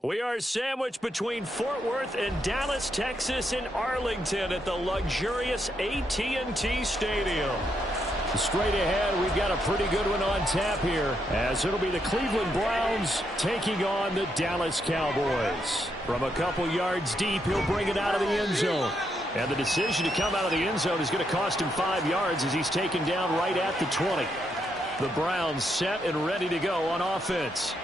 We are sandwiched between Fort Worth and Dallas, Texas in Arlington at the luxurious AT&T Stadium. Straight ahead, we've got a pretty good one on tap here, as it'll be the Cleveland Browns taking on the Dallas Cowboys. From a couple yards deep, he'll bring it out of the end zone. And the decision to come out of the end zone is going to cost him 5 yards as he's taken down right at the 20. The Browns set and ready to go on offense.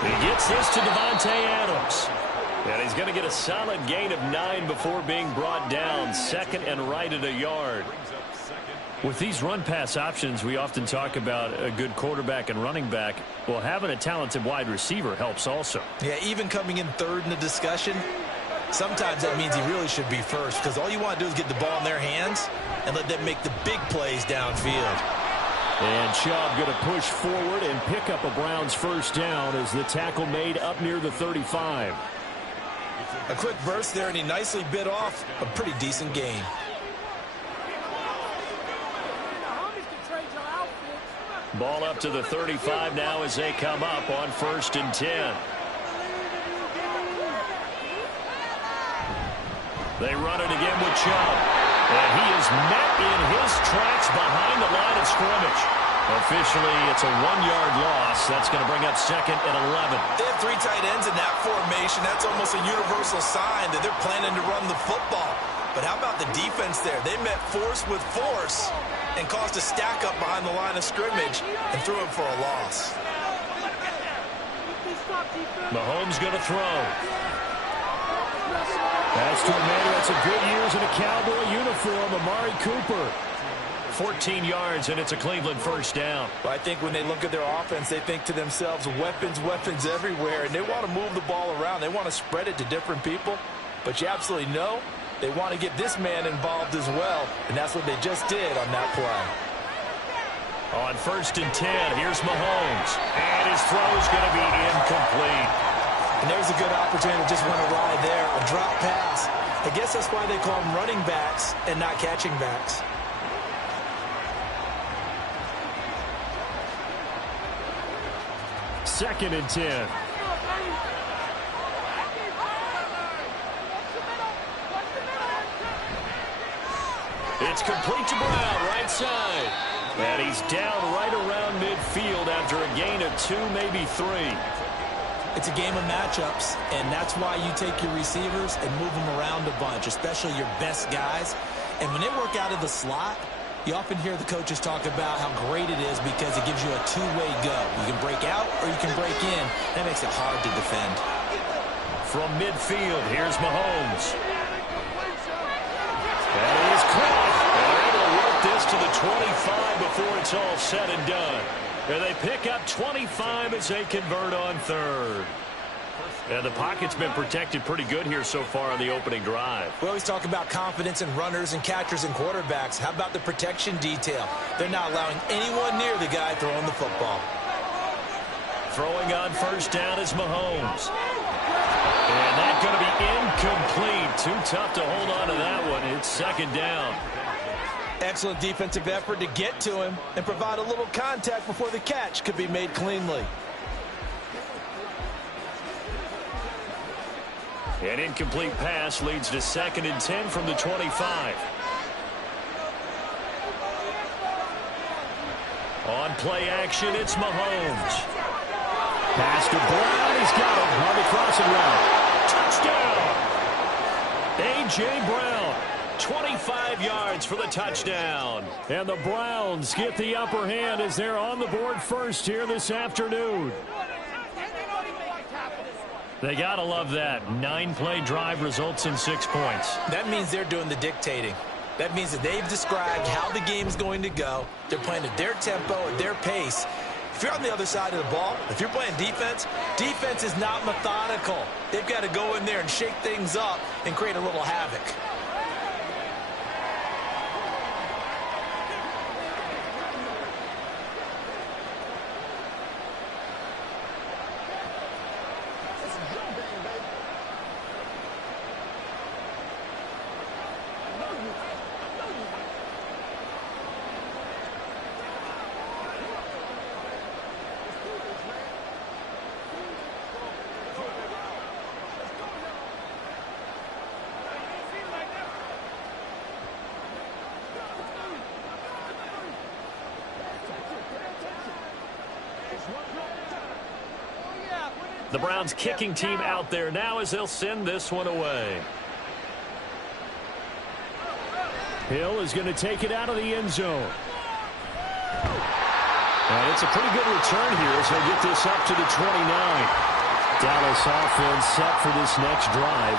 He gets this to Davante Adams. And he's going to get a solid gain of 9 before being brought down. Second and right at a yard. With these run-pass options, we often talk about a good quarterback and running back. Well, having a talented wide receiver helps also. Yeah, even coming in third in the discussion, sometimes that means he really should be first, because all you want to do is get the ball in their hands and let them make the big plays downfield. And Chubb going to push forward and pick up a Browns first down as the tackle made up near the 35. A quick burst there, and he nicely bit off a pretty decent gain. Ball up to the 35 now as they come up on 1st and 10. They run it again with Chubb. And he is met in his tracks behind the line of scrimmage. Officially, it's a 1-yard loss. That's going to bring up 2nd and 11. They have 3 tight ends in that formation. That's almost a universal sign that they're planning to run the football. But how about the defense there? They met force with force and caused a stack up behind the line of scrimmage and threw him for a loss. Mahomes going to throw. That's to a man who had some good years in a Cowboy uniform, Amari Cooper. 14 yards, and it's a Cleveland first down. Well, I think when they look at their offense, they think to themselves, weapons, weapons everywhere, and they want to move the ball around. They want to spread it to different people, but you absolutely know they want to get this man involved as well, and that's what they just did on that play. On 1st and 10, here's Mahomes, and his throw's going to be incomplete. And there's a good opportunity to just went awry there, a drop pass. I guess that's why they call them running backs and not catching backs. Second and 10. It's complete to Brown, right side. And he's down right around midfield after a gain of 2, maybe 3. It's a game of matchups, and that's why you take your receivers and move them around a bunch, especially your best guys. And when they work out of the slot, you often hear the coaches talk about how great it is because it gives you a two-way go. You can break out or you can break in. That makes it hard to defend. From midfield, here's Mahomes. That is caught. And they're able to work this to the 25 before it's all said and done. And they pick up 25 as they convert on 3rd. And the pocket's been protected pretty good here so far on the opening drive. We always talk about confidence in runners and catchers and quarterbacks. How about the protection detail? They're not allowing anyone near the guy throwing the football. Throwing on 1st down is Mahomes. And that's going to be incomplete. Too tough to hold on to that one. It's 2nd down. Excellent defensive effort to get to him and provide a little contact before the catch could be made cleanly. An incomplete pass leads to 2nd and 10 from the 25. On play action, it's Mahomes. Pass to Brown. He's got him on the crossing route. Touchdown. A.J. Brown. 25 yards for the touchdown. And the Browns get the upper hand as they're on the board first here this afternoon. They got to love that. 9-play drive results in 6 points. That means they're doing the dictating. That means that they've described how the game's going to go. They're playing at their tempo, at their pace. If you're on the other side of the ball, if you're playing defense, defense is not methodical. They've got to go in there and shake things up and create a little havoc. The Browns kicking team out there now as they'll send this one away. Hill is going to take it out of the end zone. And it's a pretty good return here as he'll get this up to the 29. Dallas offense set for this next drive.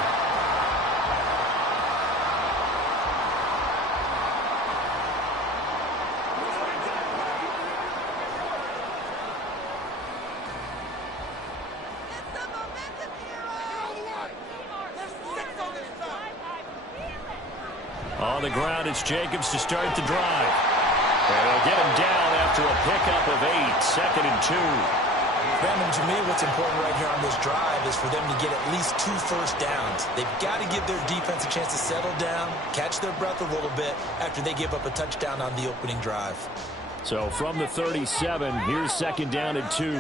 On the ground, it's Jacobs to start the drive. And they'll get him down after a pickup of 8, 2nd and 2. Brandon, to me, what's important right here on this drive is for them to get at least 2 first downs. They've got to give their defense a chance to settle down, catch their breath a little bit after they give up a touchdown on the opening drive. So from the 37, here's 2nd down and 2.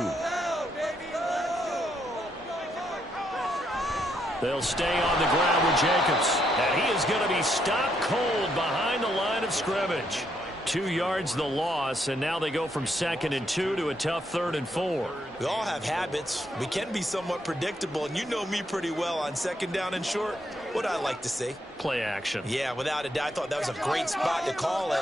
They'll stay on the ground with Jacobs. And he is going to be stopped cold behind the line of scrimmage. 2 yards the loss, and now they go from 2nd and 2 to a tough 3rd and 4. We all have habits. We can be somewhat predictable, and you know me pretty well on 2nd down and short. What I like to see. Play action. Yeah, without a doubt. I thought that was a great spot to call it.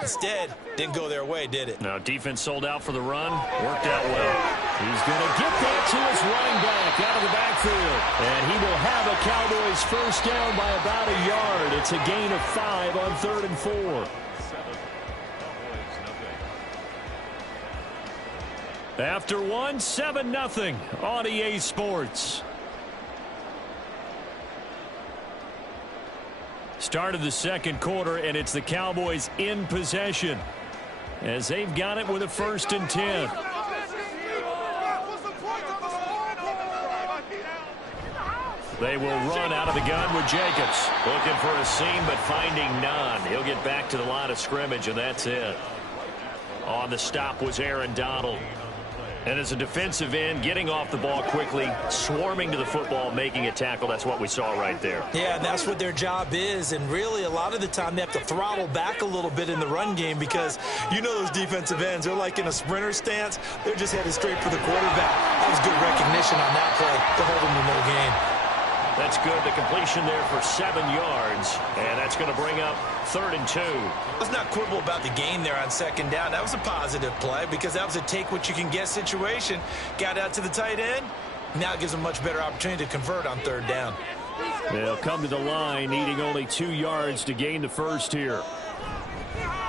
Instead, didn't go their way, did it? No, defense sold out for the run. Worked out well. He's going to get that to his running back out of the backfield. And he will have a Cowboys first down by about a yard. It's a gain of 5 on 3rd and 4. After 1, 7-0 on EA Sports. Start of the 2nd quarter, and it's the Cowboys in possession as they've got it with a 1st and 10. They will run out of the gun with Jacobs. Looking for a seam, but finding none. He'll get back to the line of scrimmage, and that's it. On the stop was Aaron Donald. And as a defensive end, getting off the ball quickly, swarming to the football, making a tackle, that's what we saw right there. Yeah, and that's what their job is. And really, a lot of the time, they have to throttle back a little bit in the run game because you know those defensive ends, they're like in a sprinter stance. They're just headed straight for the quarterback. That was good recognition on that play to hold them to no gain. That's good. The completion there for 7 yards. And that's going to bring up 3rd and 2. Let's not quibble about the gain there on 2nd down. That was a positive play because that was a take-what-you-can-get situation. Got out to the tight end. Now it gives them a much better opportunity to convert on 3rd down. They'll come to the line, needing only 2 yards to gain the first here.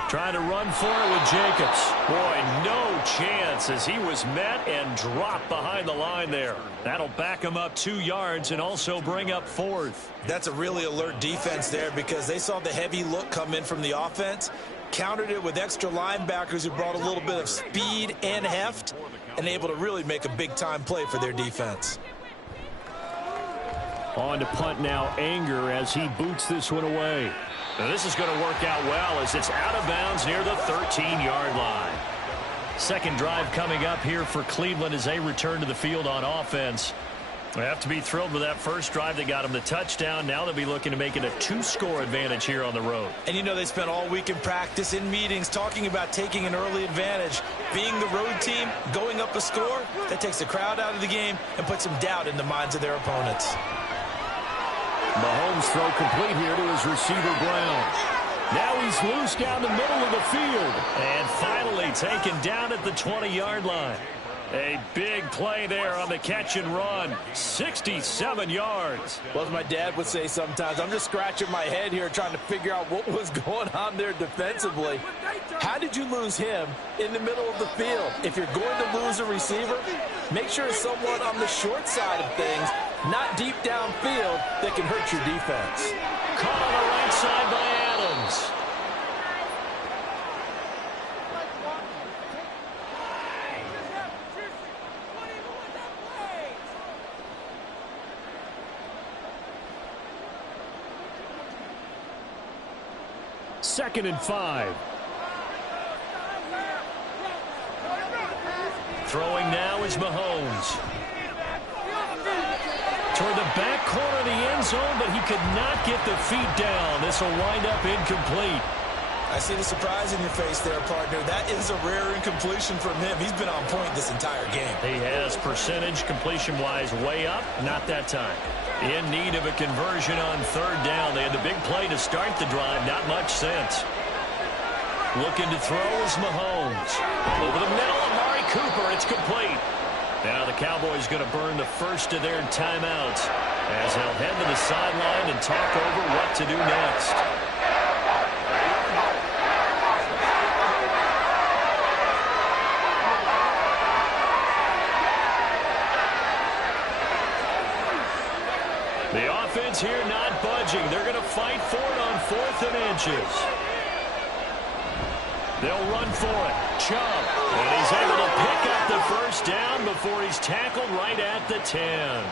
Trying to run for it with Jacobs. Boy, no chance as he was met and dropped behind the line there. That'll back him up 2 yards and also bring up 4th. That's a really alert defense there because they saw the heavy look come in from the offense, countered it with extra linebackers who brought a little bit of speed and heft, and able to really make a big-time play for their defense. On to punt now, Anger, as he boots this one away. Now this is going to work out well as it's out of bounds near the 13-yard line. 2nd drive coming up here for Cleveland as they return to the field on offense. They have to be thrilled with that first drive. They got them the touchdown. Now they'll be looking to make it a 2-score advantage here on the road. And you know they spent all week in practice, in meetings, talking about taking an early advantage. Being the road team, going up a score, that takes the crowd out of the game and puts some doubt in the minds of their opponents. Mahomes throw complete here to his receiver, Brown. Now he's loose down the middle of the field. And finally taken down at the 20-yard line. A big play there on the catch and run. 67 yards. Well, as my dad would say sometimes, I'm just scratching my head here trying to figure out what was going on there defensively. How did you lose him in the middle of the field? If you're going to lose a receiver, make sure it's someone on the short side of things, not deep downfield, that can hurt your defense. Caught on the right side by Adams. Second and 5. Throwing now is Mahomes. Toward the back corner of the end zone, but he could not get the feet down. This will wind up incomplete. I see the surprise in your face there, partner. That is a rare incompletion from him. He's been on point this entire game. He has percentage completion-wise way up. Not that time. In need of a conversion on third down. They had the big play to start the drive. Not much sense. Looking to throw is Mahomes. Over the middle, Amari Cooper. It's complete. Now the Cowboys going to burn the first of their timeouts as they'll head to the sideline and talk over what to do next. The offense here not budging. They're going to fight for it on 4th and inches. They'll run for it. Chubb. And he's able to pick up the first down before he's tackled right at the 10.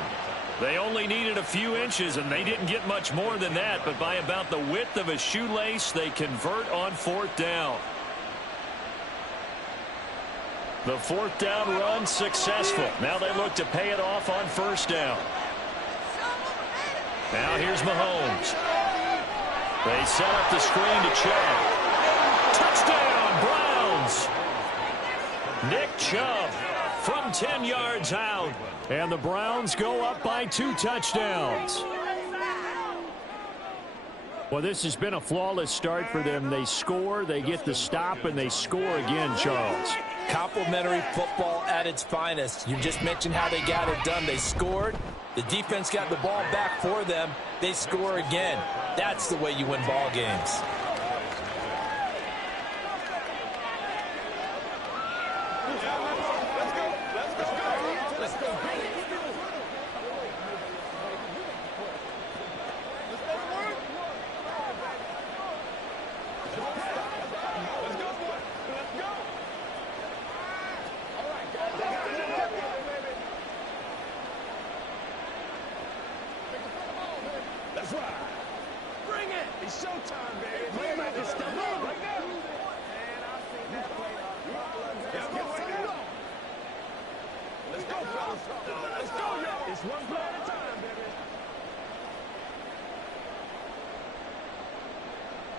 They only needed a few inches, and they didn't get much more than that. But by about the width of a shoelace, they convert on 4th down. The 4th down run successful. Now they look to pay it off on 1st down. Now here's Mahomes. They set up the screen to Chubb. Touchdown, Browns. Nick Chubb from 10 yards out. And the Browns go up by 2 touchdowns. Well, this has been a flawless start for them. They score, they get the stop, and they score again, Charles. Complimentary football at its finest. You just mentioned how they got it done. They scored. The defense got the ball back for them. They score again. That's the way you win ball games.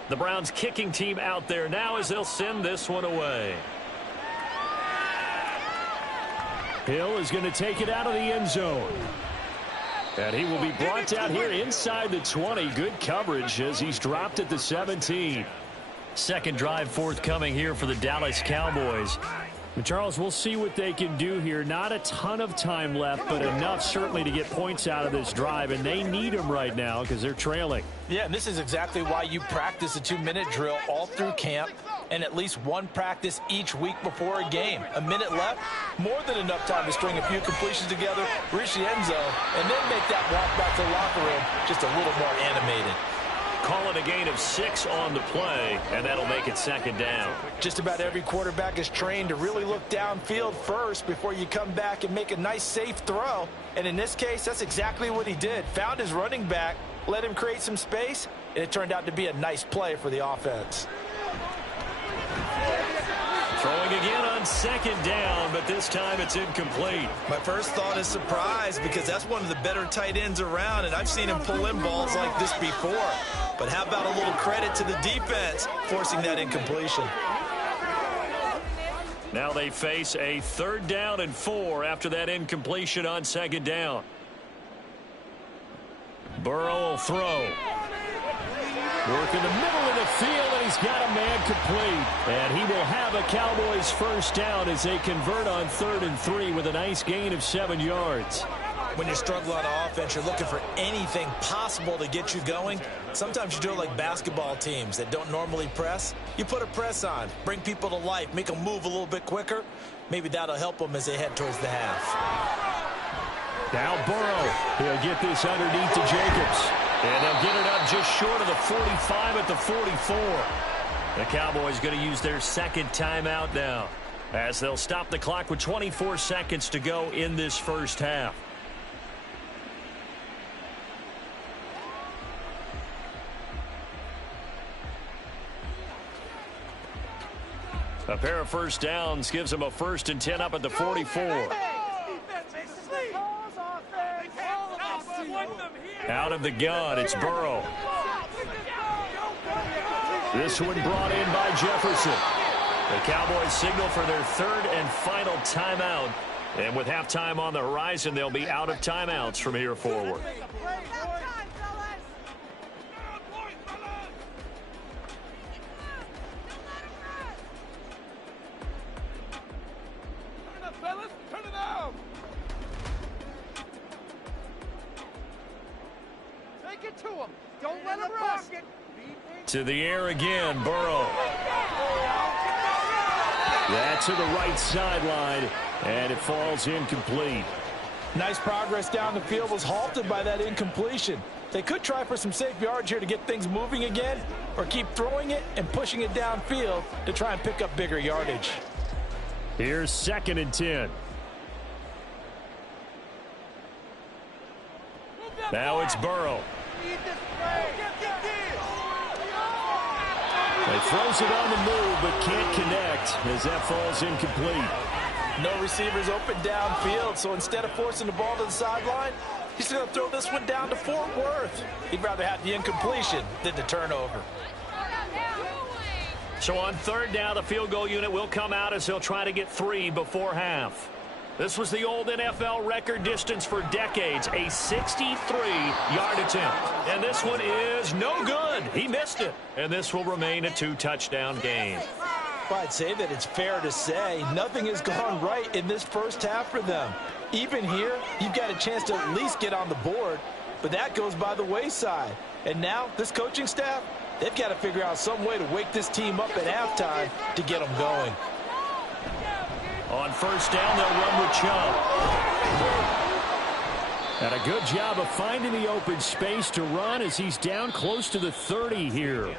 The Browns kicking team out there now as they'll send this one away. Hill is going to take it out of the end zone. And he will be brought down here inside the 20. Good coverage as he's dropped at the 17. Second drive forthcoming here for the Dallas Cowboys. But Charles, we'll see what they can do here. Not a ton of time left, but enough certainly to get points out of this drive. And they need them right now because they're trailing. Yeah, and this is exactly why you practice a 2-minute drill all through camp and at least one practice each week before a game. A minute left, more than enough time to string a few completions together, reach the end zone, and then make that walk back to the locker room just a little more animated. Call it a gain of 6 on the play, and that'll make it second down. Just about every quarterback is trained to really look downfield first before you come back and make a nice, safe throw. And in this case, that's exactly what he did. Found his running back, let him create some space, and it turned out to be a nice play for the offense. Throwing again on second down, but this time it's incomplete. My first thought is surprise because that's one of the better tight ends around, and I've seen him pull in balls like this before. But how about a little credit to the defense forcing that incompletion? Now they face a 3rd down and 4 after that incompletion on second down. Burrow will throw. Work in the middle of the field, and he's got a man complete. And he will have a Cowboys first down as they convert on 3rd and 3 with a nice gain of 7 yards. When you struggle on offense, you're looking for anything possible to get you going. Sometimes you do it like basketball teams that don't normally press. You put a press on, bring people to life, make them move a little bit quicker. Maybe that'll help them as they head towards the half. Now Burrow. He'll get this underneath to Jacobs. And they'll get it up just short of the 45 at the 44. The Cowboys going to use their second timeout now as they'll stop the clock with 24 seconds to go in this first half. A pair of first downs gives them a 1st and 10 up at the 44. Out of the gun, it's Burrow. This one brought in by Jefferson. The Cowboys signal for their third and final timeout. And with halftime on the horizon, they'll be out of timeouts from here forward. To the air again, Burrow. That's to the right sideline, and it falls incomplete. Nice progress down the field, was halted by that incompletion. They could try for some safe yards here to get things moving again, or keep throwing it and pushing it downfield to try and pick up bigger yardage. Here's 2nd and 10. Now it's Burrow. He throws it on the move, but can't connect as that falls incomplete. No receivers open downfield, so instead of forcing the ball to the sideline, he's going to throw this one down to Fort Worth. He'd rather have the incompletion than the turnover. So on 3rd down, the field goal unit will come out as they'll try to get 3 before half. This was the old NFL record distance for decades, a 63-yard attempt. And this one is no good. He missed it. And this will remain a 2-touchdown game. Well, I'd say that it's fair to say nothing has gone right in this first half for them. Even here, you've got a chance to at least get on the board, but that goes by the wayside. And now, this coaching staff, they've got to figure out some way to wake this team up at halftime to get them going. On 1st down, they'll run with Chubb. And a good job of finding the open space to run as he's down close to the 30 here.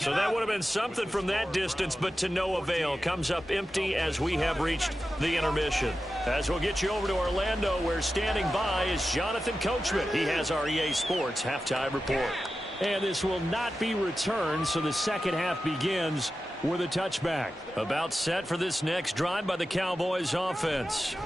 So that would have been something from that distance, but to no avail. Comes up empty as we have reached the intermission. As we'll get you over to Orlando, where standing by is Jonathan Coachman. He has our EA Sports halftime report. And this will not be returned, so the second half begins with a touchback. About set for this next drive by the Cowboys offense.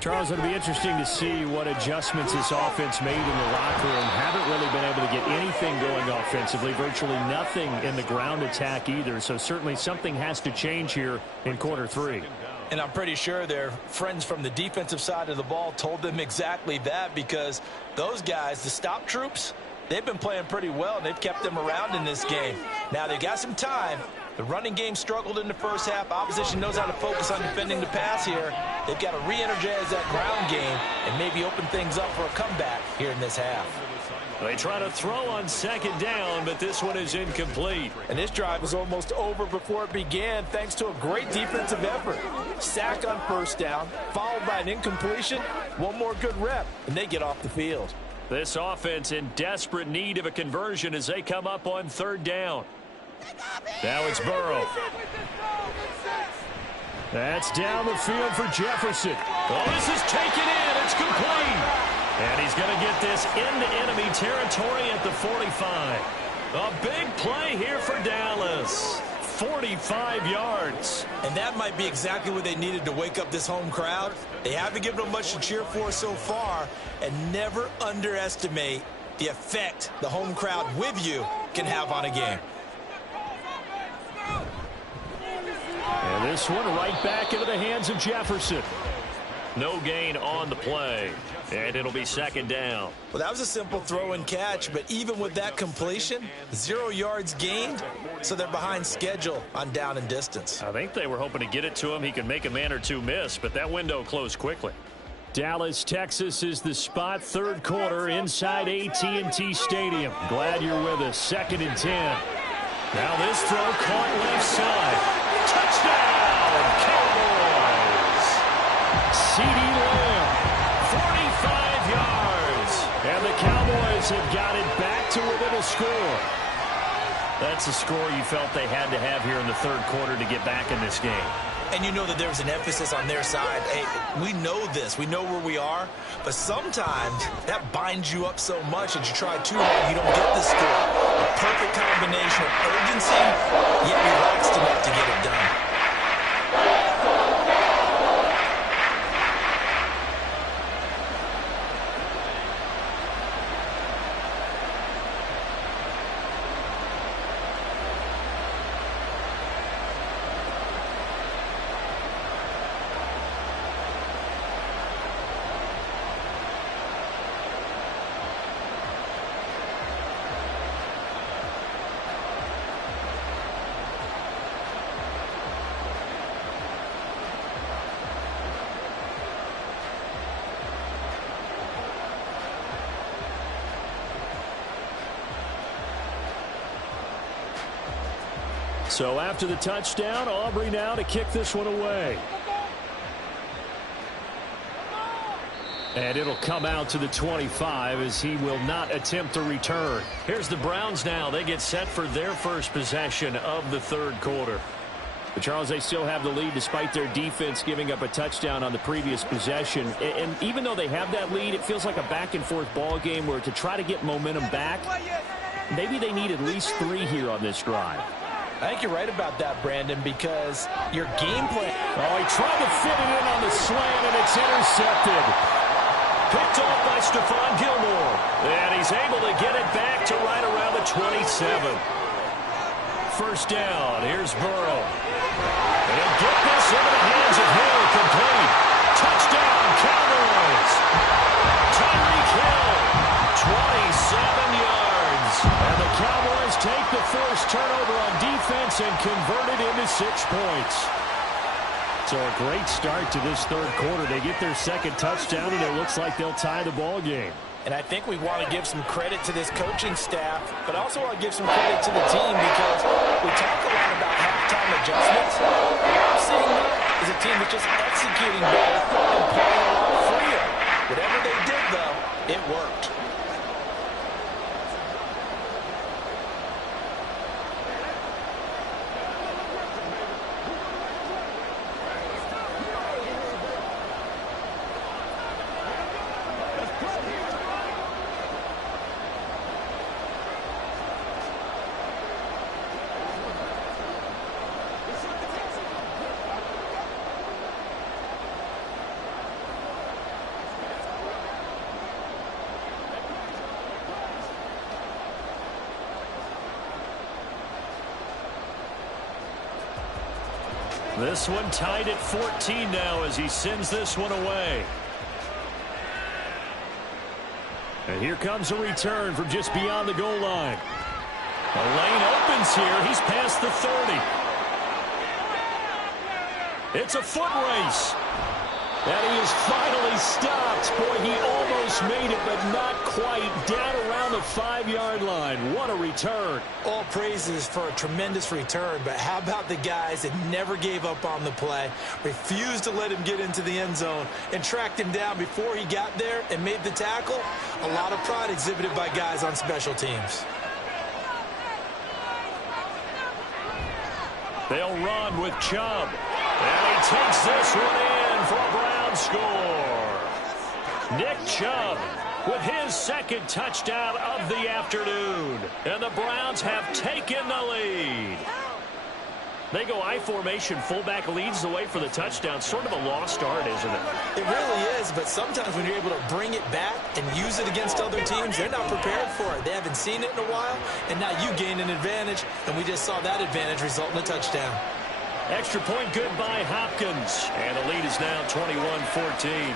Charles, it'll be interesting to see what adjustments this offense made in the locker room. Haven't really been able to get anything going offensively. Virtually nothing in the ground attack either. So certainly something has to change here in quarter 3. And I'm pretty sure their friends from the defensive side of the ball told them exactly that, because those guys, the stop troops, they've been playing pretty well, and they've kept them around in this game. Now, they've got some time. The running game struggled in the first half. Opposition knows how to focus on defending the pass here. They've got to re-energize that ground game and maybe open things up for a comeback here in this half. They try to throw on 2nd down, but this one is incomplete. And this drive was almost over before it began, thanks to a great defensive effort. Sack on 1st down, followed by an incompletion. One more good rep, and they get off the field. This offense in desperate need of a conversion as they come up on 3rd down. Now it's Burrow. That's down the field for Jefferson. Oh, this is taken in. It's complete. And he's going to get this into enemy territory at the 45. A big play here for Dallas. 45 yards. And that might be exactly what they needed to wake up this home crowd. They haven't given them much to cheer for so far, and never underestimate the effect the home crowd with you can have on a game. And this one right back into the hands of Jefferson. No gain on the play. And it'll be 2nd down. Well, that was a simple throw and catch, but even with that completion, 0 yards gained, so they're behind schedule on down and distance. I think they were hoping to get it to him. He could make a man or two miss, but that window closed quickly. Dallas, Texas is the spot. 3rd quarter inside AT&T Stadium. Glad you're with us. 2nd and 10. Now this throw caught left side. Touchdown, Cowboys. CeeDee Lamb, 45 yards. And the Cowboys have got it back to within a score. That's a score you felt they had to have here in the 3rd quarter to get back in this game. And you know that there was an emphasis on their side. Hey, we know this. We know where we are. But sometimes that binds you up so much that you try too hard, you don't get the score. A perfect combination of urgency, yet relaxed enough to get it done. So after the touchdown, Aubrey now to kick this one away. And it'll come out to the 25 as he will not attempt to return. Here's the Browns now. They get set for their first possession of the third quarter. But Charles, they still have the lead despite their defense giving up a touchdown on the previous possession. And even though they have that lead, it feels like a back-and-forth ball game where to try to get momentum back, maybe they need at least 3 here on this drive. I think you're right about that, Brandon, because your game plan... Oh, he tried to fit it in on the slant, and it's intercepted. Picked off by Stephon Gilmore. And he's able to get it back to right around the 27. First down. Here's Burrow. And he'll get this into the hands of Hill. Complete. Touchdown, Cowboys. Tyreek Hill. 27 yards. And the Cowboys take the forced turnover on defense and convert it into 6 points. So a great start to this third quarter. They get their second touchdown, and it looks like they'll tie the ball game. And I think we want to give some credit to this coaching staff, but also want to give some credit to the team because we talk a lot about halftime adjustments. What I'm seeing now is a team that's just executing better and playing a lot freer. Whatever they did, though, it worked. This one tied at 14 now as he sends this one away. And here comes a return from just beyond the goal line. The lane opens here. He's past the 30. It's a foot race. And he is finally stopped. Boy, he almost made it, but not quite. Down around the 5-yard line. What a return. All praises for a tremendous return, but how about the guys that never gave up on the play, refused to let him get into the end zone, and tracked him down before he got there and made the tackle? A lot of pride exhibited by guys on special teams. They'll run with Chubb. And he takes this one in for a Brown score. Nick Chubb with his second touchdown of the afternoon. And the Browns have taken the lead. They go I formation. Fullback leads the way for the touchdown. Sort of a lost art, isn't it? It really is, but sometimes when you're able to bring it back and use it against other teams, they're not prepared for it. They haven't seen it in a while, and now you gain an advantage, and we just saw that advantage result in a touchdown. Extra point good by Hopkins. And the lead is now 21-14.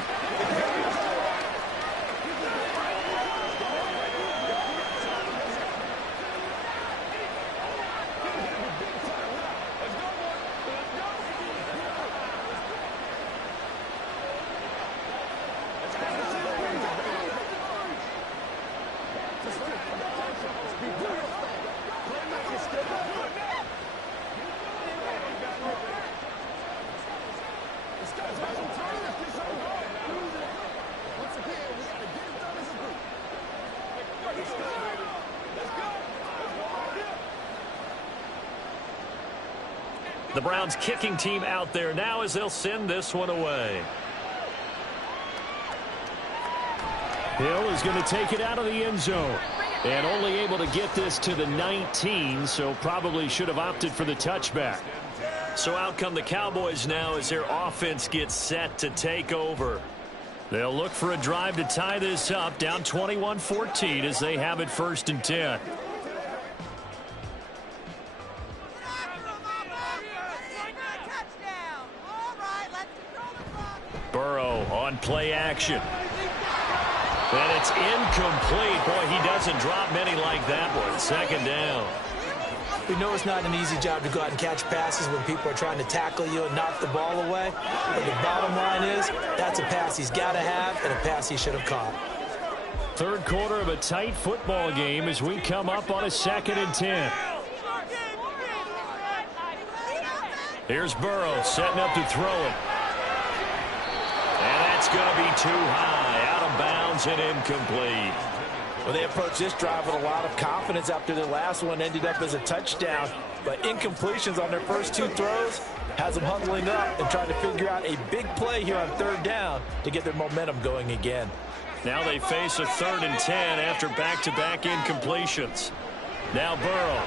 The Browns kicking team out there now as they'll send this one away. Hill is going to take it out of the end zone. And only able to get this to the 19, so probably should have opted for the touchback. So out come the Cowboys now as their offense gets set to take over. They'll look for a drive to tie this up, down 21-14 as they have it 1st and 10. Burrow on play action. And it's incomplete. Boy, he doesn't drop many like that one. 2nd down. We know it's not an easy job to go out and catch passes when people are trying to tackle you and knock the ball away. But the bottom line is, that's a pass he's got to have and a pass he should have caught. Third quarter of a tight football game as we come up on a 2nd and 10. Here's Burrow setting up to throw it. And that's going to be too high, out of bounds and incomplete. Well, they approached this drive with a lot of confidence after their last one ended up as a touchdown. But incompletions on their first two throws has them huddling up and trying to figure out a big play here on third down to get their momentum going again. Now they face a 3rd and 10 after back-to-back incompletions. Now Burrow.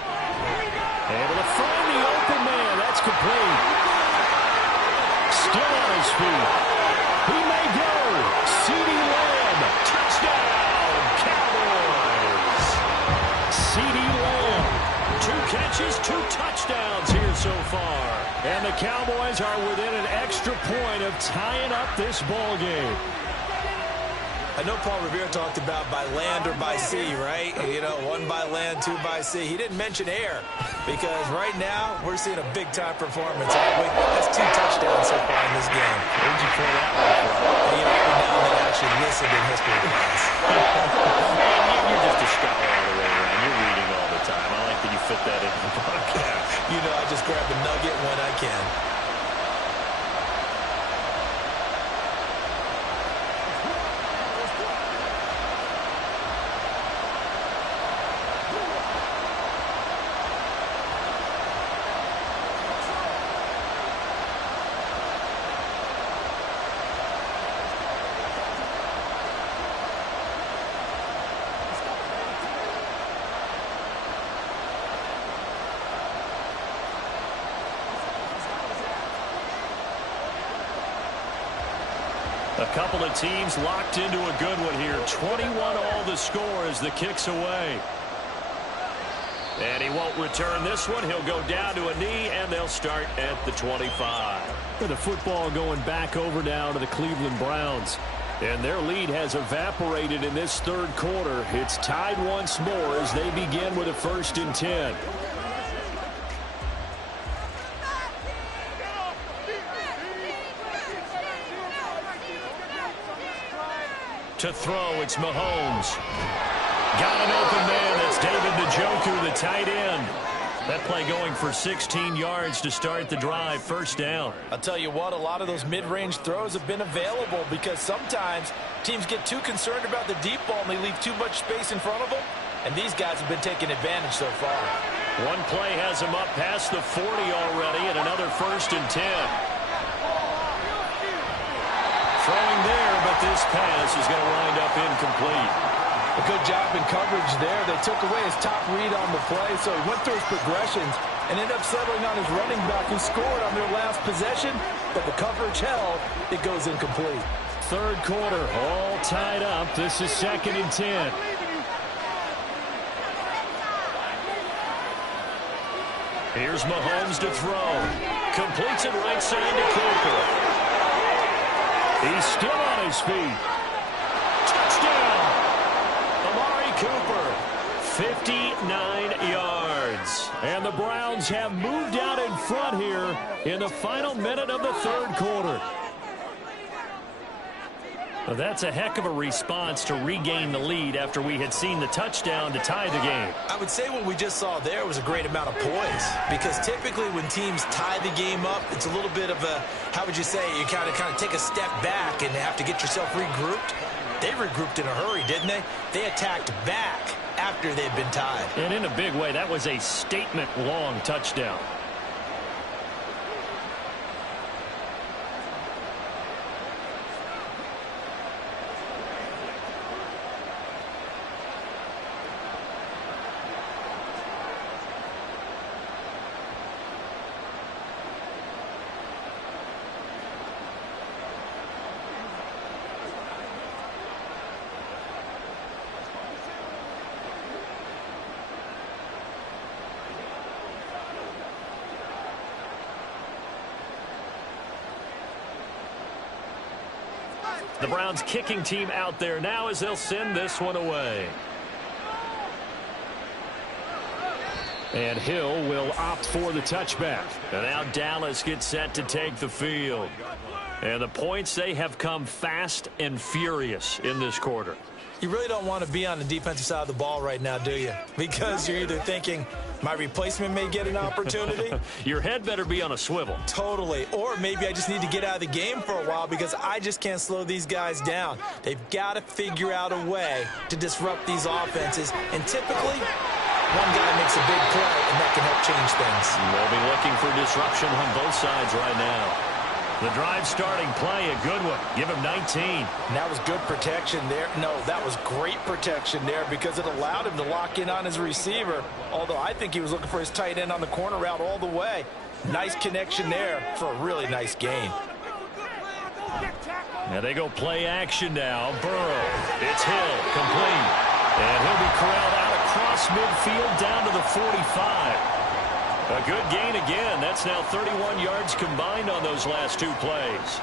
Able to find the open man. That's complete. Still on his feet. He may go. CeeDee Lamb. Touchdown, Cowboys. CeeDee Lamb. 2 catches, 2 touchdowns here so far. And the Cowboys are within an extra point of tying up this ball game. I know Paul Revere talked about by land or by sea, right? You know, 1 by land, 2 by sea. He didn't mention air because right now we're seeing a big-time performance. That's 2 touchdowns so far in this game. Where'd you pull that one from? You know, every now and then I actually listened in history class. You're just a scholar all the way around. You're reading all the time. I like that you fit that into the podcast. You know, I just grab a nugget when I can. A couple of teams locked into a good one here. 21 all the score as the kick's away. And he won't return this one. He'll go down to a knee, and they'll start at the 25. And the football going back over now to the Cleveland Browns. And their lead has evaporated in this 3rd quarter. It's tied once more as they begin with a 1st and 10. To throw, it's Mahomes. Got an open man. That's David Njoku, the tight end. That play going for 16 yards to start the drive. 1st down. I'll tell you what, a lot of those mid-range throws have been available because sometimes teams get too concerned about the deep ball and they leave too much space in front of them. And these guys have been taking advantage so far. One play has him up past the 40 already, and another 1st and 10. Throwing there, but this pass is going to wind up incomplete. A good job in coverage there. They took away his top read on the play, so he went through his progressions and ended up settling on his running back who scored on their last possession, but the coverage held. It goes incomplete. 3rd quarter, all tied up. This is 2nd and 10. Here's Mahomes to throw. Completes it right side to Cooper. He's still on his feet. Touchdown! Amari Cooper, 59 yards. And the Browns have moved out in front here in the final minute of the 3rd quarter. Well, that's a heck of a response to regain the lead after we had seen the touchdown to tie the game. I would say what we just saw there was a great amount of poise, because typically when teams tie the game up, it's a little bit of a, how would you say, you kind of take a step back and have to get yourself regrouped. They regrouped in a hurry, didn't they? They attacked back after they'd been tied. And in a big way, that was a statement-long touchdown. The Browns kicking team out there now as they'll send this one away. And Hill will opt for the touchback. And now Dallas gets set to take the field. And the points, they have come fast and furious in this quarter. You really don't want to be on the defensive side of the ball right now, do you? Because you're either thinking, My replacement may get an opportunity. Your head better be on a swivel. Totally. Or maybe I just need to get out of the game for a while because I just can't slow these guys down. They've got to figure out a way to disrupt these offenses. And typically, one guy makes a big play, and that can help change things. We'll be looking for disruption on both sides right now. The drive starting play, a good one. Give him 19. And that was good protection there. No, that was great protection there because it allowed him to lock in on his receiver. Although I think he was looking for his tight end on the corner route all the way. Nice connection there for a really nice gain. Now they go play action now. Burrow. It's Hill. Complete. And he'll be corralled out across midfield down to the 45. A good gain again. That's now 31 yards combined on those last two plays.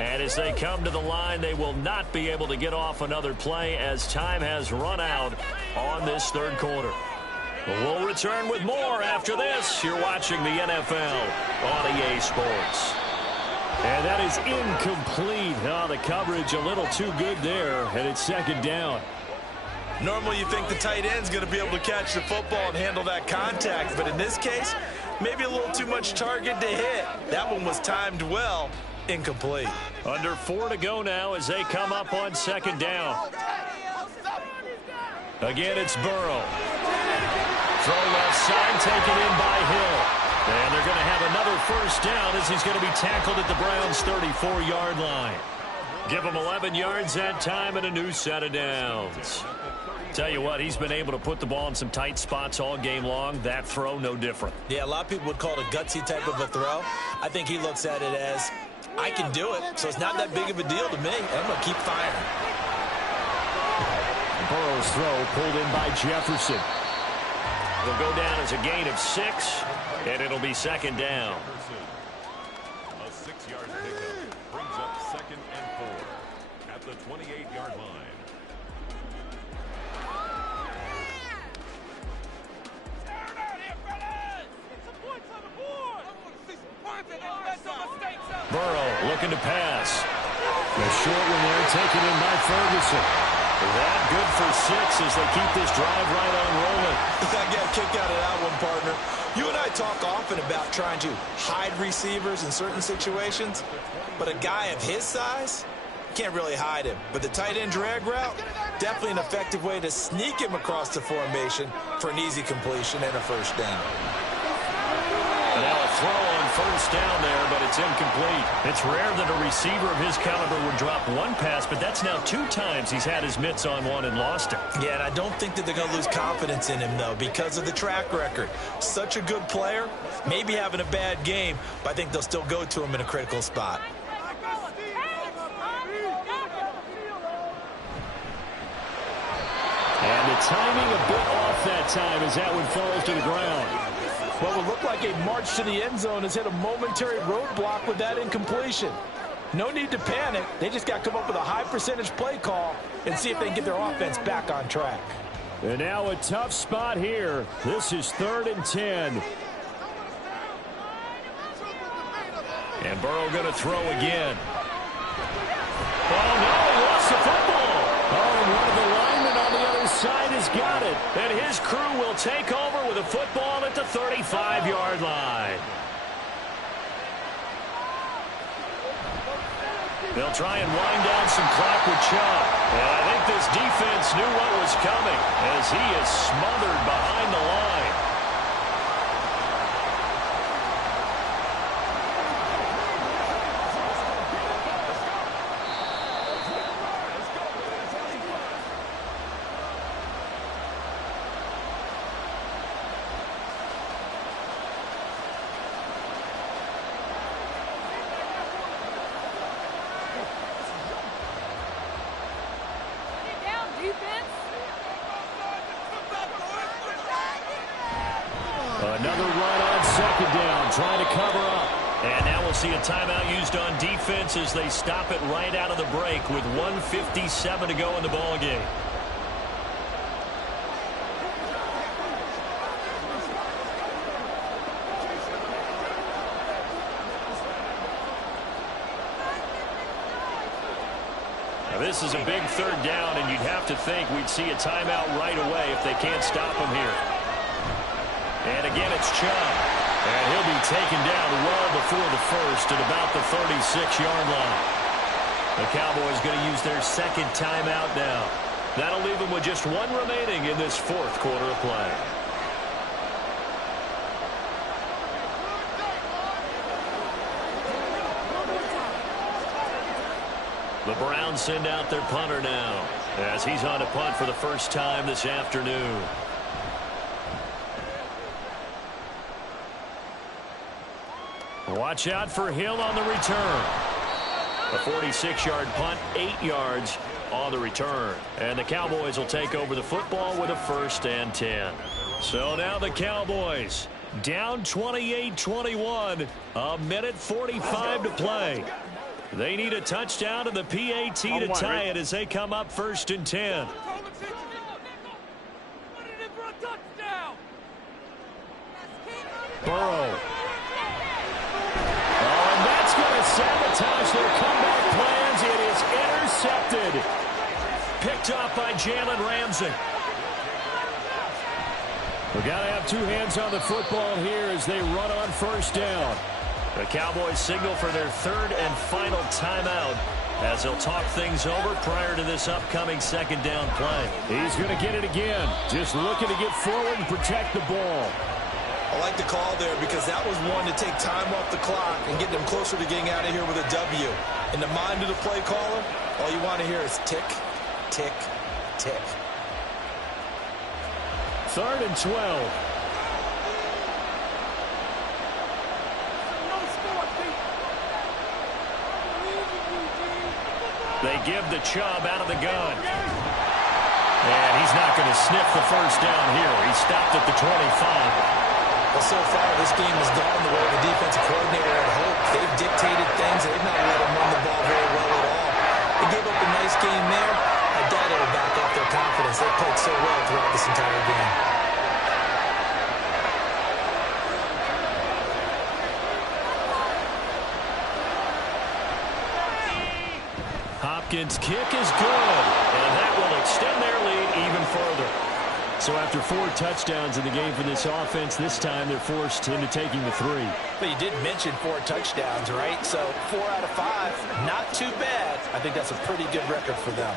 And as they come to the line, they will not be able to get off another play as time has run out on this third quarter. We'll return with more after this. You're watching the NFL on EA Sports. And that is incomplete. Oh, the coverage a little too good there, and it's second down. Normally you think the tight end's going to be able to catch the football and handle that contact, but in this case, maybe a little too much target to hit. That one was timed well. Incomplete. Under 4 to go now as they come up on second down. Again, it's Burrow. Throw left side, taken in by Hill. And they're going to have another first down as he's going to be tackled at the Browns' 34-yard line. Give him 11 yards that time and a new set of downs. Tell you what, he's been able to put the ball in some tight spots all game long. That throw, no different. Yeah, a lot of people would call it a gutsy type of a throw. I think he looks at it as, I can do it, so it's not that big of a deal to me. I'm going to keep firing. Burrow's throw pulled in by Jefferson. It'll go down as a gain of 6, and it'll be second down. A 6-yard pickup brings up second and 4 at the 28-yard line. Burrow looking to pass. The short one there taken in by Ferguson. That good for 6 as they keep this drive right on rolling. I got a kick out of that one, partner. You and I talk often about trying to hide receivers in certain situations, but a guy of his size can't really hide him. But the tight end drag route, definitely an effective way to sneak him across the formation for an easy completion and a first down. Now a throw on first down there, but it's incomplete. It's rare that a receiver of his caliber would drop one pass, but that's now 2 times he's had his mitts on one and lost it. Yeah, and I don't think that they're going to lose confidence in him, though, because of the track record. Such a good player, maybe having a bad game, but I think they'll still go to him in a critical spot. And the timing a bit off that time as that one falls to the ground. What would look like a march to the end zone has hit a momentary roadblock with that incompletion. No need to panic. They just got to come up with a high percentage play call and see if they can get their offense back on track. And now a tough spot here. This is 3rd and 10. And Burrow going to throw again. Oh, no, he lost the football. Oh, and one of the linemen on the other side has got it. And his crew will take over with a football at the 35-yard line. They'll try and wind down some clock with Chubb. And I think this defense knew what was coming as he is smothered behind the line. Another run on second down, trying to cover up. And now we'll see a timeout used on defense as they stop it right out of the break with 1:57 to go in the ball game. Now this is a big third down, and you'd have to think we'd see a timeout right away if they can't stop him here. And again, it's Chubb. And he'll be taken down well before the first at about the 36-yard line. The Cowboys going to use their second timeout now. That'll leave them with just one remaining in this fourth quarter of play. The Browns send out their punter now as he's on to punt for the first time this afternoon. Watch out for Hill on the return. A 46-yard punt, 8 yards on the return. And the Cowboys will take over the football with a 1st and 10. So now the Cowboys down 28-21. A minute 45 to play. They need a touchdown to the PAT to tie it as they come up 1st and 10. Burrow. Sabotage their comeback plans. It is intercepted. Picked off by Jalen Ramsey. We've got to have two hands on the football here as they run on 1st down. The Cowboys signal for their 3rd and final timeout as they'll talk things over prior to this upcoming 2nd down play. He's going to get it again. Just looking to get forward and protect the ball. I like the call there because that was one to take time off the clock and get them closer to getting out of here with a W. In the mind of the play caller, all you want to hear is tick, tick, tick. 3rd and 12. They give the Chubb out of the gun. And he's not going to sniff the 1st down here. He stopped at the 25. Well, so far, this game has gone the way the defensive coordinator had hoped. They've dictated things. They've not let them run the ball very well at all. They gave up a nice game there. I doubt it'll back off their confidence. They played so well throughout this entire game. Hopkins' kick is good, and that will extend their lead even further. So after 4 touchdowns in the game for this offense, this time they're forced into taking the 3. But you did mention 4 touchdowns, right? So 4 out of 5, not too bad. I think that's a pretty good record for them.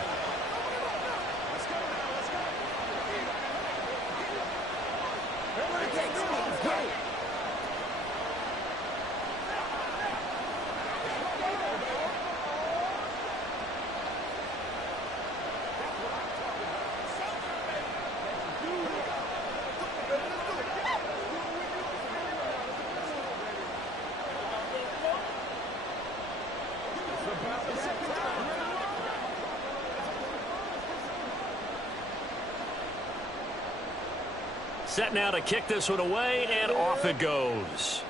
Set now to kick this one away, and off it goes.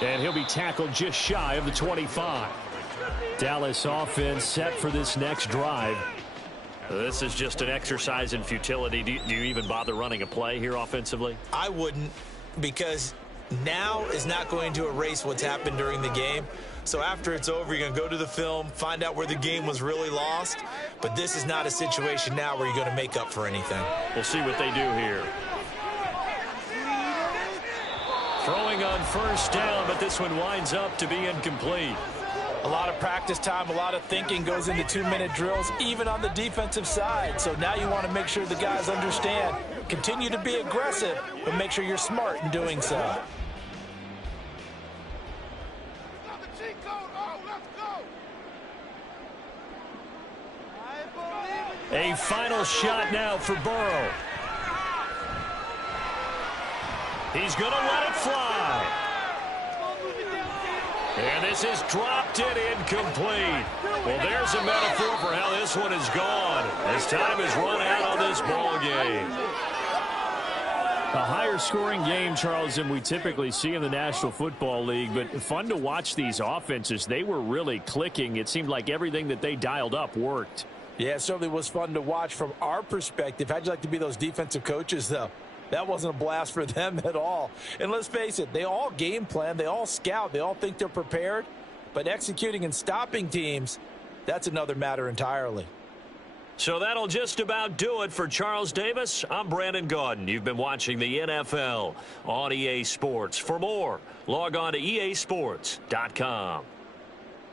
And he'll be tackled just shy of the 25. Dallas offense set for this next drive. This is just an exercise in futility. Do you even bother running a play here offensively? I wouldn't, because now is not going to erase what's happened during the game. So after it's over, you're going to go to the film, find out where the game was really lost. But this is not a situation now where you're going to make up for anything. We'll see what they do here. Throwing on 1st down, but this one winds up to be incomplete. A lot of practice time, a lot of thinking goes into 2-minute drills, even on the defensive side. So now you want to make sure the guys understand. Continue to be aggressive, but make sure you're smart in doing so. A final shot now for Burrow. He's going to let it fly. And this is dropped in incomplete. Well, there's a metaphor for how this one is gone as time is run out on this ball game. A higher scoring game, Charles, than we typically see in the National Football League, but fun to watch these offenses. They were really clicking. It seemed like everything that they dialed up worked. Yeah, it certainly was fun to watch from our perspective. How'd you like to be those defensive coaches, though? That wasn't a blast for them at all. And let's face it, they all game plan, they all scout, they all think they're prepared, but executing and stopping teams, that's another matter entirely. So that'll just about do it for Charles Davis. I'm Brandon Gaudin. You've been watching the NFL on EA Sports. For more, log on to easports.com.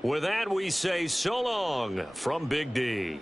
With that, we say so long from Big D.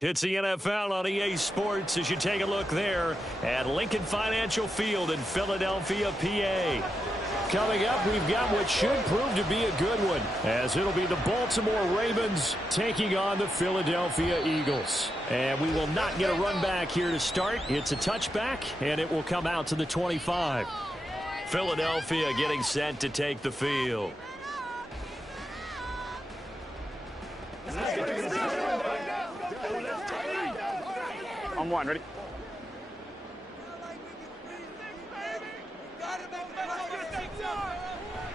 It's the NFL on EA Sports as you take a look there at Lincoln Financial Field in Philadelphia, PA. Coming up, we've got what should prove to be a good one, as it'll be the Baltimore Ravens taking on the Philadelphia Eagles. And we will not get a run back here to start. It's a touchback, and it will come out to the 25. Philadelphia getting set to take the field. On one, ready?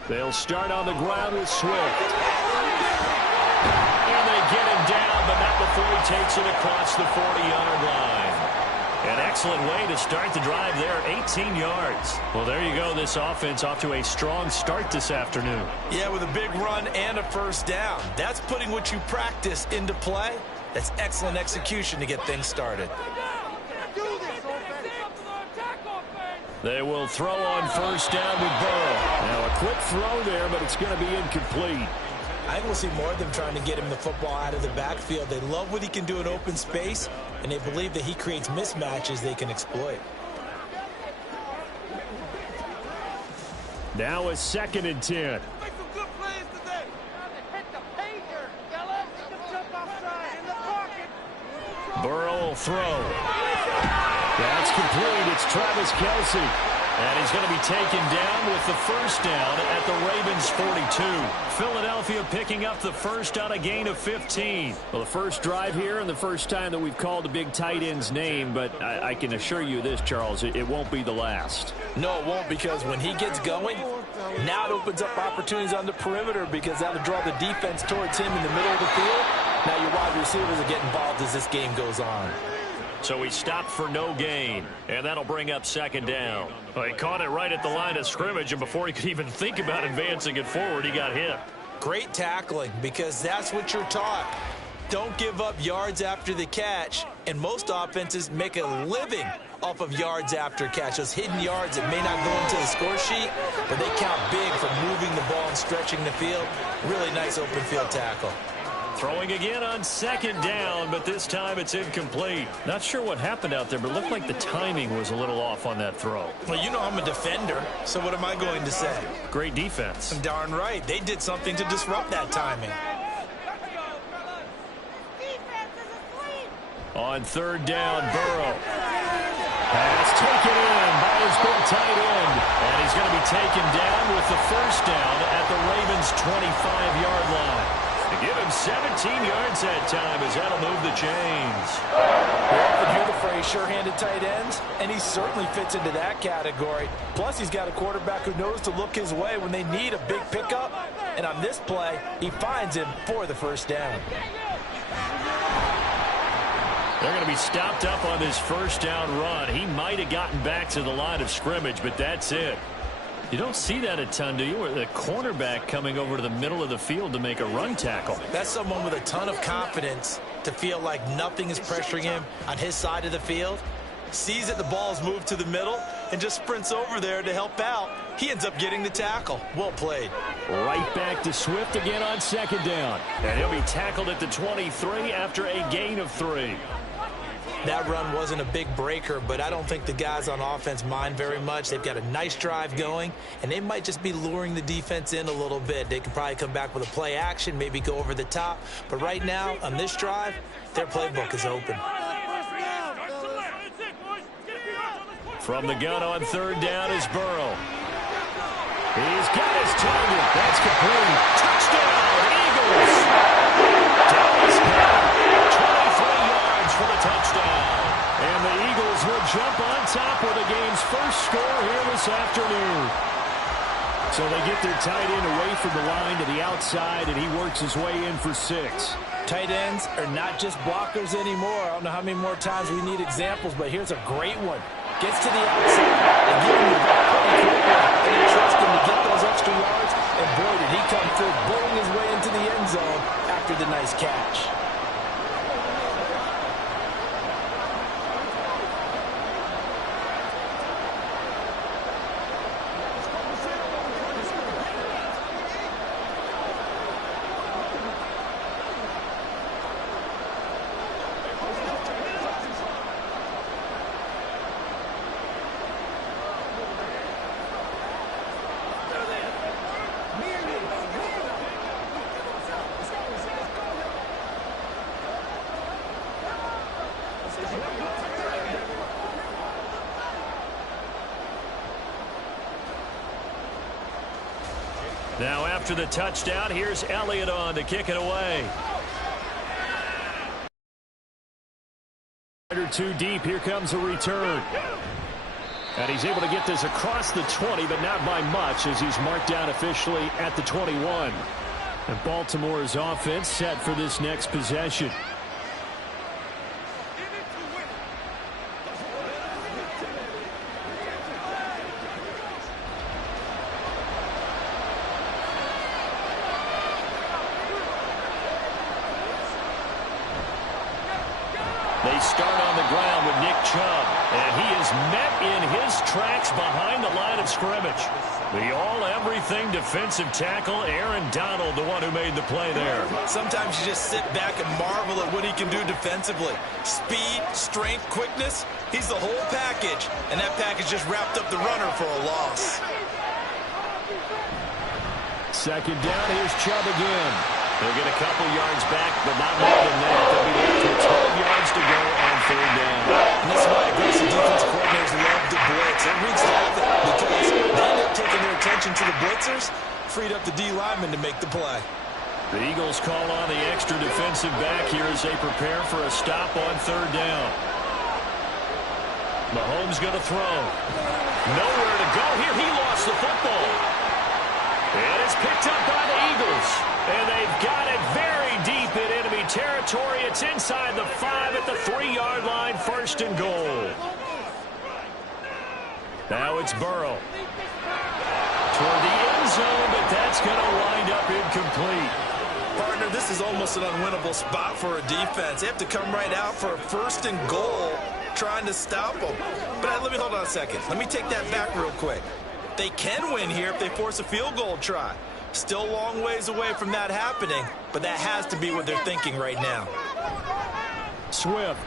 They'll start on the ground with Swift. And they get him down, but not before he takes it across the 40-yard line. An excellent way to start the drive there, 18 yards. Well, there you go. This offense off to a strong start this afternoon. Yeah, with a big run and a first down. That's putting what you practice into play. That's excellent execution to get things started. They will throw on first down with Burrow. Now a quick throw there, but it's going to be incomplete. I think we'll see more of them trying to get him the football out of the backfield. They love what he can do in open space, and they believe that he creates mismatches they can exploit. Now a 2nd and 10. Burrow will throw. That's complete. It's Travis Kelce. And he's going to be taken down with the first down at the Ravens' 42. Philadelphia picking up the first on a gain of 15. Well, the first drive here and the first time that we've called the big tight end's name, but I can assure you this, Charles, it won't be the last. No, it won't, because when he gets going, now it opens up opportunities on the perimeter because that'll draw the defense towards him in the middle of the field. Now your wide receivers are getting involved as this game goes on. So he stopped for no gain, and that'll bring up 2nd down. Well, he caught it right at the line of scrimmage, and before he could even think about advancing it forward, he got hit. Great tackling, because that's what you're taught. Don't give up yards after the catch, and most offenses make a living off of yards after catch. Those hidden yards that may not go into the score sheet, but they count big for moving the ball and stretching the field. Really nice open field tackle. Throwing again on 2nd down, but this time it's incomplete. Not sure what happened out there, but it looked like the timing was a little off on that throw. Well, you know I'm a defender, so what am I going to say? Great defense. Darn right. They did something to disrupt that timing. On 3rd down, Burrow. Pass taken in by his big tight end. And he's going to be taken down with the first down at the Ravens' 25-yard line. To give him 17 yards that time as that'll move the chains. We often hear the phrase sure-handed tight ends, and he certainly fits into that category. Plus, he's got a quarterback who knows to look his way when they need a big pickup. And on this play, he finds him for the first down. They're going to be stopped up on this first down run. He might have gotten back to the line of scrimmage, but that's it. You don't see that a ton, do you? Or the cornerback coming over to the middle of the field to make a run tackle. That's someone with a ton of confidence to feel like nothing is pressuring him on his side of the field. Sees that the ball is moved to the middle and just sprints over there to help out. He ends up getting the tackle. Well played. Right back to Swift again on 2nd down. And he'll be tackled at the 23 after a gain of 3. That run wasn't a big breaker, but I don't think the guys on offense mind very much. They've got a nice drive going, and they might just be luring the defense in a little bit. They can probably come back with a play action, maybe go over the top. But right now, on this drive, their playbook is open. From the gun on 3rd down is Burrow. He's got his target. That's complete. Touchdown, Eagles. Dallas Goedert, 23 yards for the touchdown. And the Eagles will jump on top with the game's first score here this afternoon. So they get their tight end away from the line to the outside, and he works his way in for 6. Tight ends are not just blockers anymore. I don't know how many more times we need examples, but here's a great one. Gets to the outside and give him the ball pretty quickly, and he trusts him to get those extra yards, and boy, did he come through, bowling his way into the end zone after the nice catch. after the touchdown. Here's Elliott on to kick it away. Too deep. Here comes a return. And he's able to get this across the 20, but not by much as he's marked down officially at the 21. And Baltimore's offense set for this next possession. They start on the ground with Nick Chubb, and he is met in his tracks behind the line of scrimmage. The all-everything defensive tackle, Aaron Donald, the one who made the play there. Sometimes you just sit back and marvel at what he can do defensively. Speed, strength, quickness, he's the whole package, and that package just wrapped up the runner for a loss. Second down, here's Chubb again. They'll get a couple yards back, but not more than that. They'll be left with 12 yards to go on third down. And that's why aggressive defensive coordinators love to blitz. It reads to all that because they end up taking their attention to the blitzers, freed up the D lineman to make the play. The Eagles call on the extra defensive back here as they prepare for a stop on third down. Mahomes going to throw. Nowhere to go here. He lost the football. And it's picked up by the Eagles. And they've got it very deep in enemy territory. It's inside the 5 at the 3-yard line, 1st and goal. Now it's Burrow. Toward the end zone, but that's going to wind up incomplete. Partner, this is almost an unwinnable spot for a defense. They have to come right out for a 1st and goal trying to stop them. But let me hold on a second. Let me take that back real quick. They can win here if they force a field goal try. Still a long ways away from that happening, but that has to be what they're thinking right now. Swift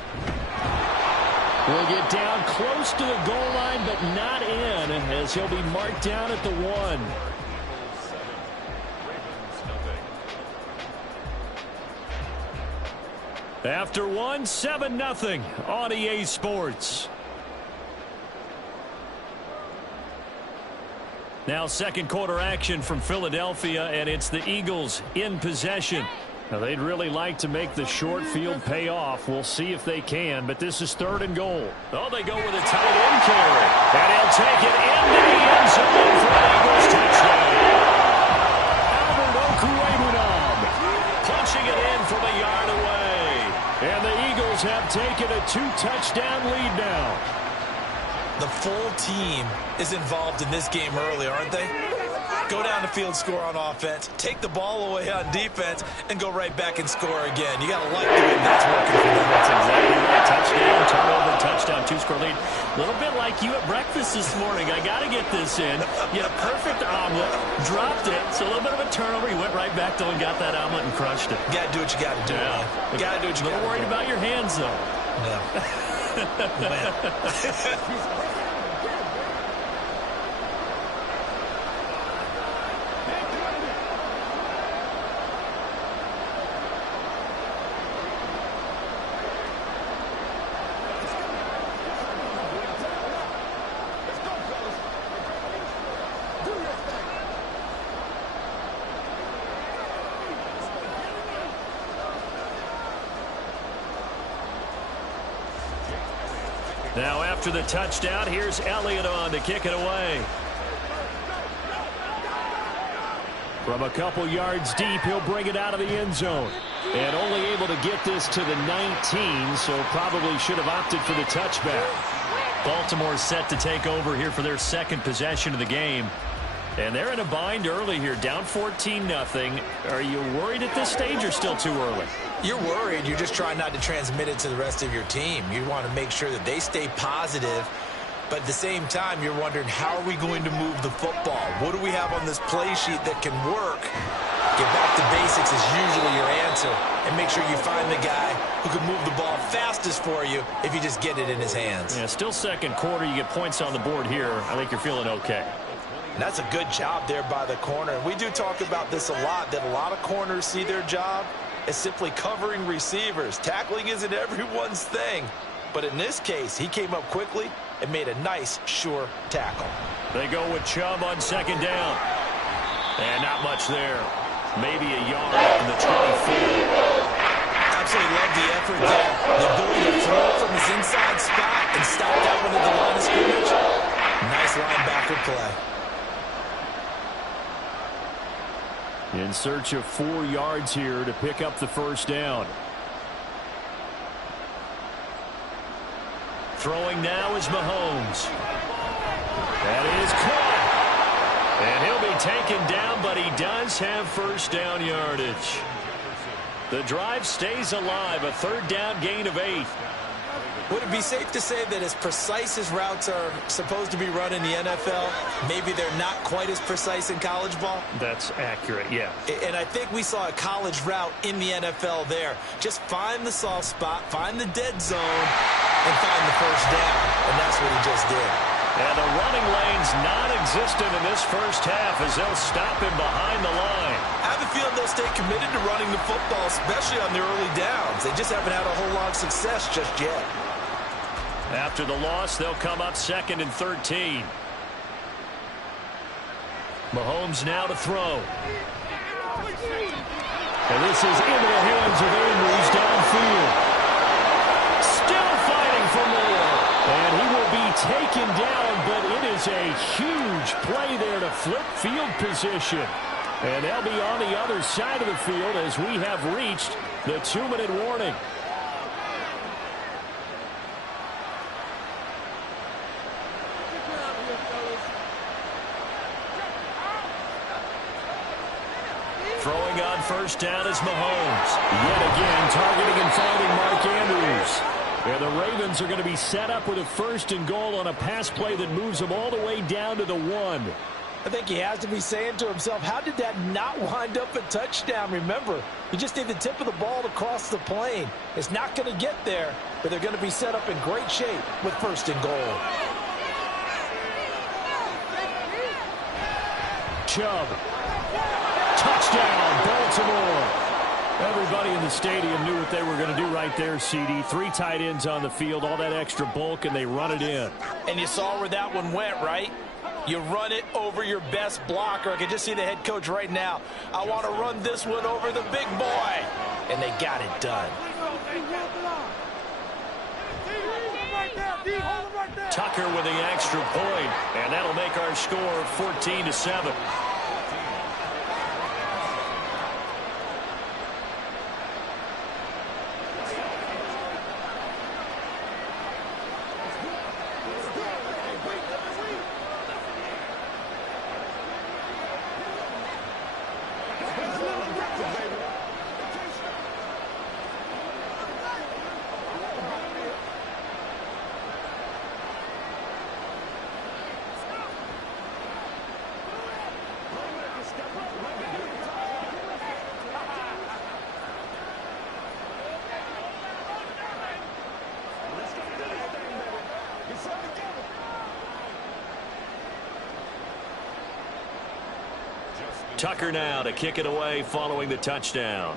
will get down close to the goal line, but not in, as he'll be marked down at the 1. After 1, 7-0 on EA Sports. Now second quarter action from Philadelphia, and it's the Eagles in possession. Now they'd really like to make the short field pay off. We'll see if they can, but this is 3rd and goal. Oh, they go with a tight end carry. And he'll take it into the end zone for an Eagles touchdown. Albert Okwuegbunam punching it in from a yard away. And the Eagles have taken a 2-touchdown lead now. The full team is involved in this game early, aren't they? Go down the field, score on offense, take the ball away on defense, and go right back and score again. You got to like the way that's working for them. That's exactly right. Touchdown, turnover, touchdown, 2-score lead. A little bit like you at breakfast this morning. I got to get this in. You had a perfect omelet, dropped it, so a little bit of a turnover. You went right back, though, and got that omelet and crushed it. You got to do what you got to do. Yeah. You got to do what you got to do. A little worried about your hands, though. No. Now after the touchdown, here's Elliott on to kick it away. From a couple yards deep, he'll bring it out of the end zone. And only able to get this to the 19, so probably should have opted for the touchback. Baltimore's set to take over here for their second possession of the game. And they're in a bind early here, down 14-0. Are you worried at this stage or still too early? You're worried. You're just trying not to transmit it to the rest of your team. You want to make sure that they stay positive, but at the same time, you're wondering, how are we going to move the football? What do we have on this play sheet that can work? Get back to basics is usually your answer, and make sure you find the guy who can move the ball fastest for you if you just get it in his hands. Yeah, still second quarter. You get points on the board here. I think you're feeling okay. And that's a good job there by the corner. And we do talk about this a lot, that a lot of corners see their job as simply covering receivers. Tackling isn't everyone's thing. But in this case, he came up quickly and made a nice, sure tackle. They go with Chubb on second down. And not much there. Maybe a yard up in the 24. Absolutely love the effort there. The ability to throw from his inside spot and stop that one at the line of scrimmage. Nice linebacker play. In search of 4 yards here to pick up the first down. Throwing now is Mahomes. That is caught. And he'll be taken down, but he does have first down yardage. The drive stays alive, a third down gain of 8. Would it be safe to say that as precise as routes are supposed to be run in the NFL, maybe they're not quite as precise in college ball? That's accurate, yeah. And I think we saw a college route in the NFL there. Just find the soft spot, find the dead zone, and find the first down. And that's what he just did. And the running lane's non-existent in this first half as they'll stop him behind the line. I have a feeling they'll stay committed to running the football, especially on the early downs. They just haven't had a whole lot of success just yet. After the loss, they'll come up 2nd and 13. Mahomes now to throw. And this is into the hands of Andrews downfield. Still fighting for more. And he will be taken down, but it is a huge play there to flip field position. And they'll be on the other side of the field as we have reached the 2-minute warning. Throwing on first down is Mahomes. Yet again, targeting and finding Mark Andrews. And the Ravens are going to be set up with a 1st and goal on a pass play that moves them all the way down to the 1. I think he has to be saying to himself, how did that not wind up a touchdown? Remember, you just need the tip of the ball to cross the plane. It's not going to get there, but they're going to be set up in great shape with 1st and goal. Chubb. Touchdown, Baltimore. Everybody in the stadium knew what they were going to do right there, CD. 3 tight ends on the field, all that extra bulk, and they run it in. And you saw where that one went, right? You run it over your best blocker. I can just see the head coach right now. I want to run this one over the big boy. And they got it done. Tucker with the extra point, and that'll make our score 14-7. Tucker now to kick it away following the touchdown.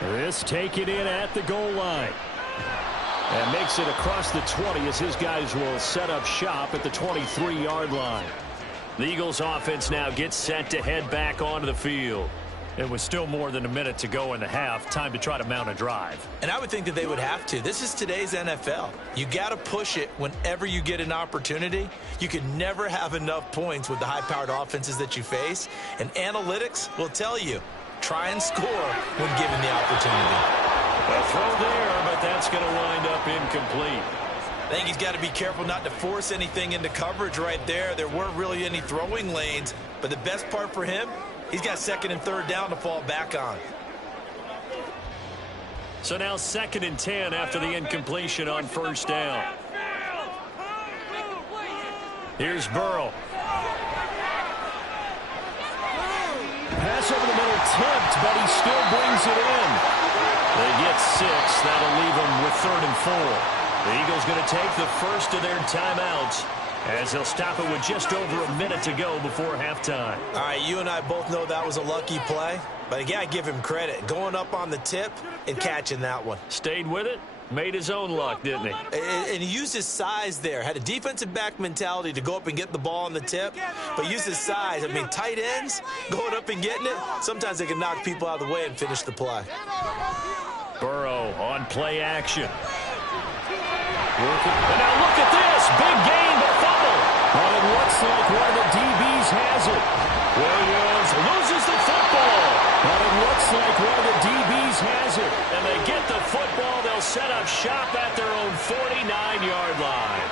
This taken in at the goal line. And makes it across the 20 as his guys will set up shop at the 23-yard line. The Eagles offense now gets set to head back onto the field. It was still more than a minute to go in the half. Time to try to mount a drive. And I would think that they would have to. This is today's NFL. You got to push it whenever you get an opportunity. You can never have enough points with the high-powered offenses that you face. And analytics will tell you, try and score when given the opportunity. A throw there, but that's going to wind up incomplete. I think he's got to be careful not to force anything into coverage right there. There weren't really any throwing lanes. But the best part for him, he's got 2nd and 3rd down to fall back on. So now 2nd and 10 after the incompletion on first down. Here's Burrow. Pass over the middle tipped, but he still brings it in. They get 6. That'll leave them with 3rd and 4. The Eagles going to take the first of their timeouts as they'll stop it with just over a minute to go before halftime. All right, you and I both know that was a lucky play. But again, I give him credit. Going up on the tip and catching that one. Stayed with it, Made his own luck, didn't he? And he used his size there. Had a defensive back mentality to go up and get the ball on the tip, but used his size. I mean, tight ends going up and getting it, sometimes they can knock people out of the way and finish the play. Burrow on play action. And now look at this. Big gain, but fumble. But it looks like one of the DBs has it. Williams loses the football. But it looks like one of the DBs has it. And they get the football. They'll set up shop at their own 49-yard line.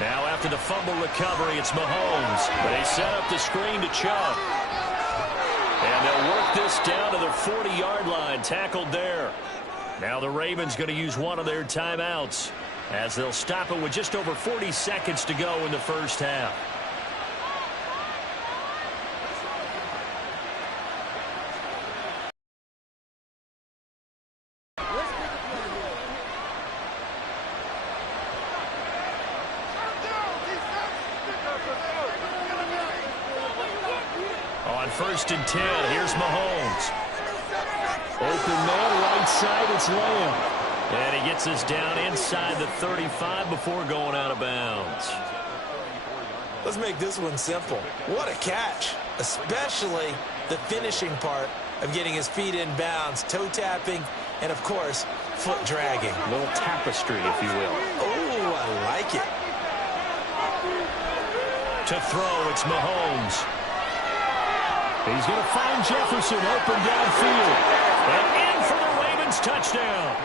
Now after the fumble recovery, it's Mahomes. But they set up the screen to Chubb. And they'll work this down to the 40-yard line, tackled there. Now the Ravens going to use one of their timeouts as they'll stop it with just over 40 seconds to go in the first half. On 1st and 10, here's Mahomes. Open man, right side, it's Lamb. And he gets us down inside the 35 before going out of bounds. Let's make this one simple. What a catch, especially the finishing part of getting his feet in bounds, toe tapping, and, of course, foot dragging. A little tapestry, if you will. Oh, I like it. To throw, it's Mahomes. He's going to find Jefferson open downfield. And in for the Ravens touchdown.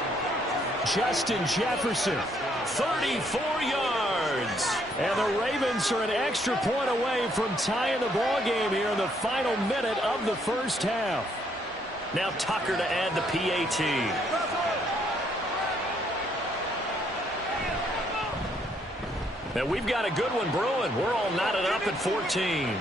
Justin Jefferson, 34 yards. And the Ravens are an extra point away from tying the ball game here in the final minute of the first half. Now Tucker to add the PAT. Now we've got a good one brewing. We're all knotted up at 14.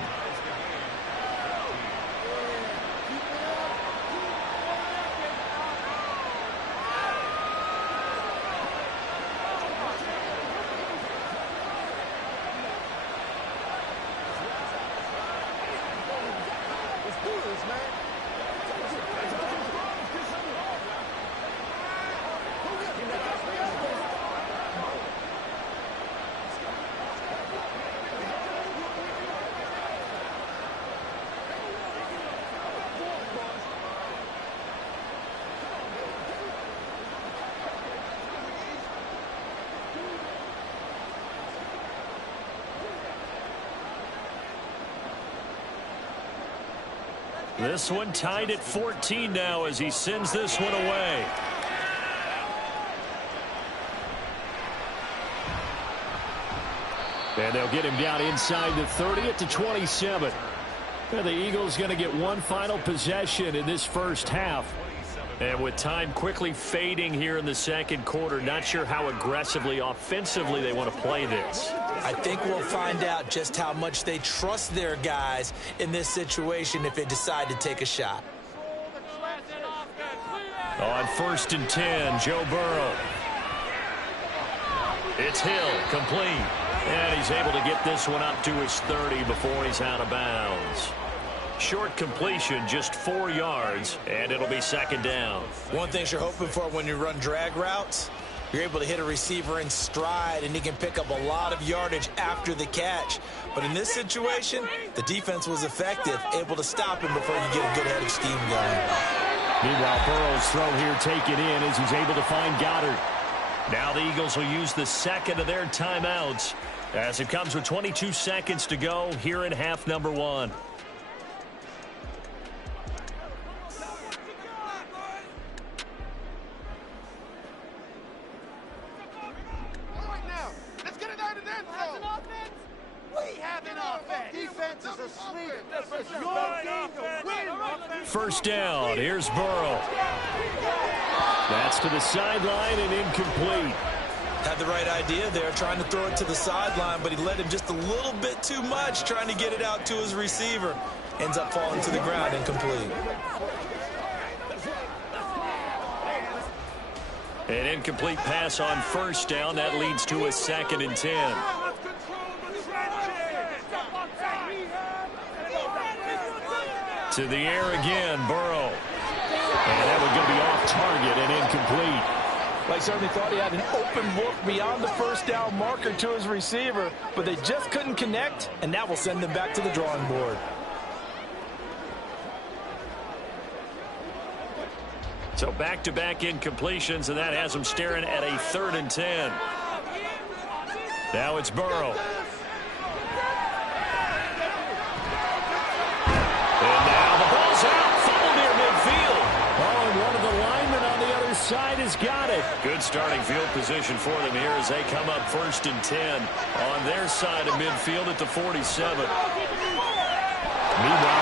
This one tied at 14 now as he sends this one away. And they'll get him down inside the 30 at the 27. And the Eagles going to get one final possession in this first half. And with time quickly fading here in the second quarter, not sure how aggressively, offensively they want to play this. I think we'll find out just how much they trust their guys in this situation if they decide to take a shot. On 1st and 10, Joe Burrow. It's Hill, complete. And he's able to get this one up to his 30 before he's out of bounds. Short completion, just 4 yards, and it'll be second down. One thing you're hoping for when you run drag routes, you're able to hit a receiver in stride, and he can pick up a lot of yardage after the catch. But in this situation, the defense was effective, able to stop him before you get a good head of steam going. Meanwhile, Burrow's throw here taken in as he's able to find Goddard. Now the Eagles will use the second of their timeouts as it comes with 22 seconds to go here in half number 1. First down, here's Burrow. That's to the sideline and incomplete. Had the right idea there, trying to throw it to the sideline, but he let him just a little bit too much, trying to get it out to his receiver. Ends up falling to the ground, incomplete. An incomplete pass on first down. That leads to a 2nd and 10. To the air again, Burrow. And that was going to be off target and incomplete. They certainly thought he had an open look beyond the first down marker to his receiver, but they just couldn't connect, and that will send them back to the drawing board. So back-to-back incompletions, and that has them staring at a 3rd and 10. Now it's Burrow. And now the ball's out. Fumble near midfield. Oh, and one of the linemen on the other side has got it. Good starting field position for them here as they come up 1st and 10 on their side of midfield at the 47. Meanwhile,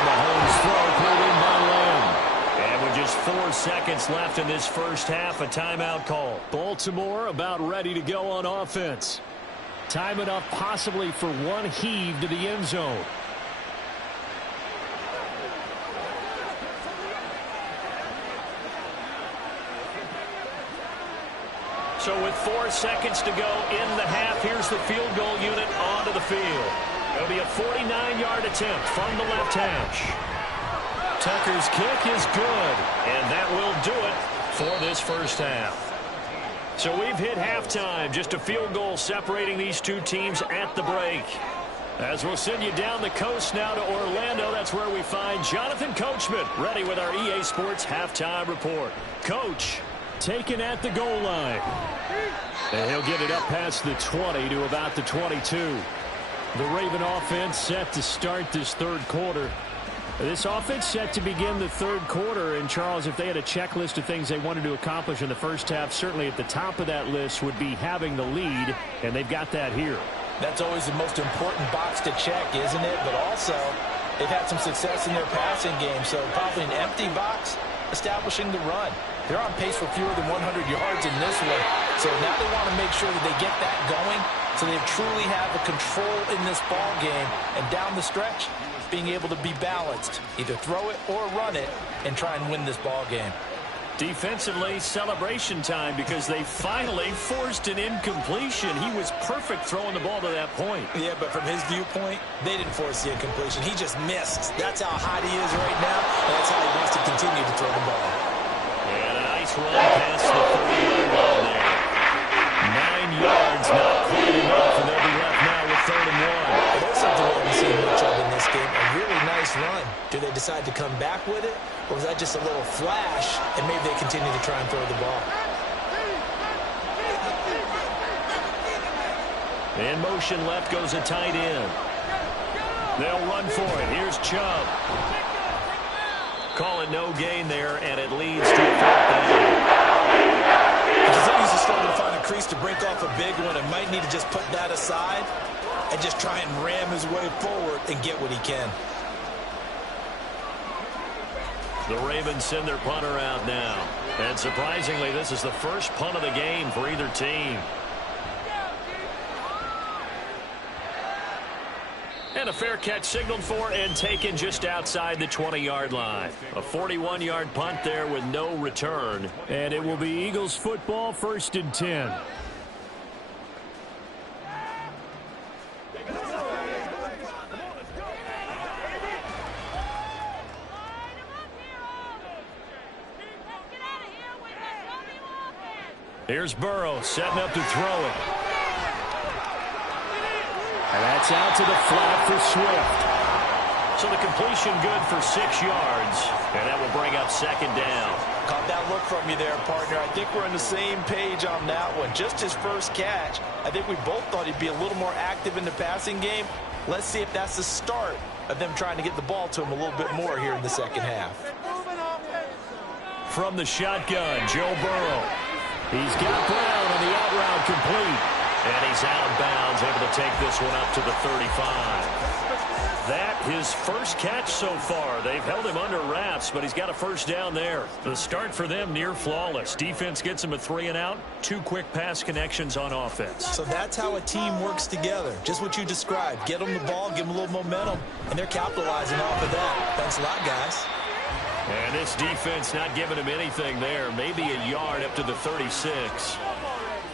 Mahomes' throw pulled in by Lamb. And with just 4 seconds left in this first half, a timeout call. Baltimore about ready to go on offense. Time enough possibly for one heave to the end zone. So with 4 seconds to go in the half, here's the field goal unit onto the field. It'll be a 49-yard attempt from the left hash. Tucker's kick is good, and that will do it for this first half. So we've hit halftime, just a field goal separating these two teams at the break. As we'll send you down the coast now to Orlando, that's where we find Jonathan Coachman, ready with our EA Sports halftime report. Coach, taken at the goal line. And he'll get it up past the 20 to about the 22. The Raven offense set to start this third quarter. This offense set to begin the third quarter, and Charles, if they had a checklist of things they wanted to accomplish in the first half, certainly at the top of that list would be having the lead, and they've got that here. That's always the most important box to check, isn't it? But also, they've had some success in their passing game, so probably an empty box, establishing the run. They're on pace for fewer than 100 yards in this one, so now they want to make sure that they get that going, so they truly have a control in this ball game, and down the stretch, being able to be balanced, either throw it or run it, and try and win this ball game. Defensively, celebration time because they finally forced an incompletion. He was perfect throwing the ball to that point. Yeah, but from his viewpoint, they didn't force the incompletion. He just missed. That's how hot he is right now, and that's how he wants to continue to throw the ball. And a nice run past the 30-yard line there. 9 yards, not quite enough, and they'll be left now with 3rd and 1. Well, there's something we haven't seen much of in this game. A really nice run. Do they decide to come back with it? Or was that just a little flash, and maybe they continue to try and throw the ball? In motion left goes a tight end. They'll run for it. Here's Chubb. Call it no gain there, and it leads to a 4th down. He's just struggling to find a crease to break off a big one and might need to just put that aside and just try and ram his way forward and get what he can. The Ravens send their punter out now. And surprisingly, this is the first punt of the game for either team. And a fair catch signaled for and taken just outside the 20-yard line. A 41-yard punt there with no return. And it will be Eagles football, 1st and 10. Here's Burrow setting up to throw it. And that's out to the flat for Swift. So the completion good for 6 yards. And that will bring up 2nd down. Caught that look from you there, partner. I think we're on the same page on that one. Just his first catch. I think we both thought he'd be a little more active in the passing game. Let's see if that's the start of them trying to get the ball to him a little bit more here in the second half. From the shotgun, Joe Burrow. He's got Brown on the out route complete. And he's out of bounds, able to take this one up to the 35. That his first catch so far. They've held him under wraps, but he's got a first down there. The start for them near flawless. Defense gets him a 3 and out. 2 quick pass connections on offense. So that's how a team works together. Just what you described. Get them the ball, give them a little momentum, and they're capitalizing off of that. Thanks a lot, guys. And this defense not giving him anything there. Maybe a yard up to the 36.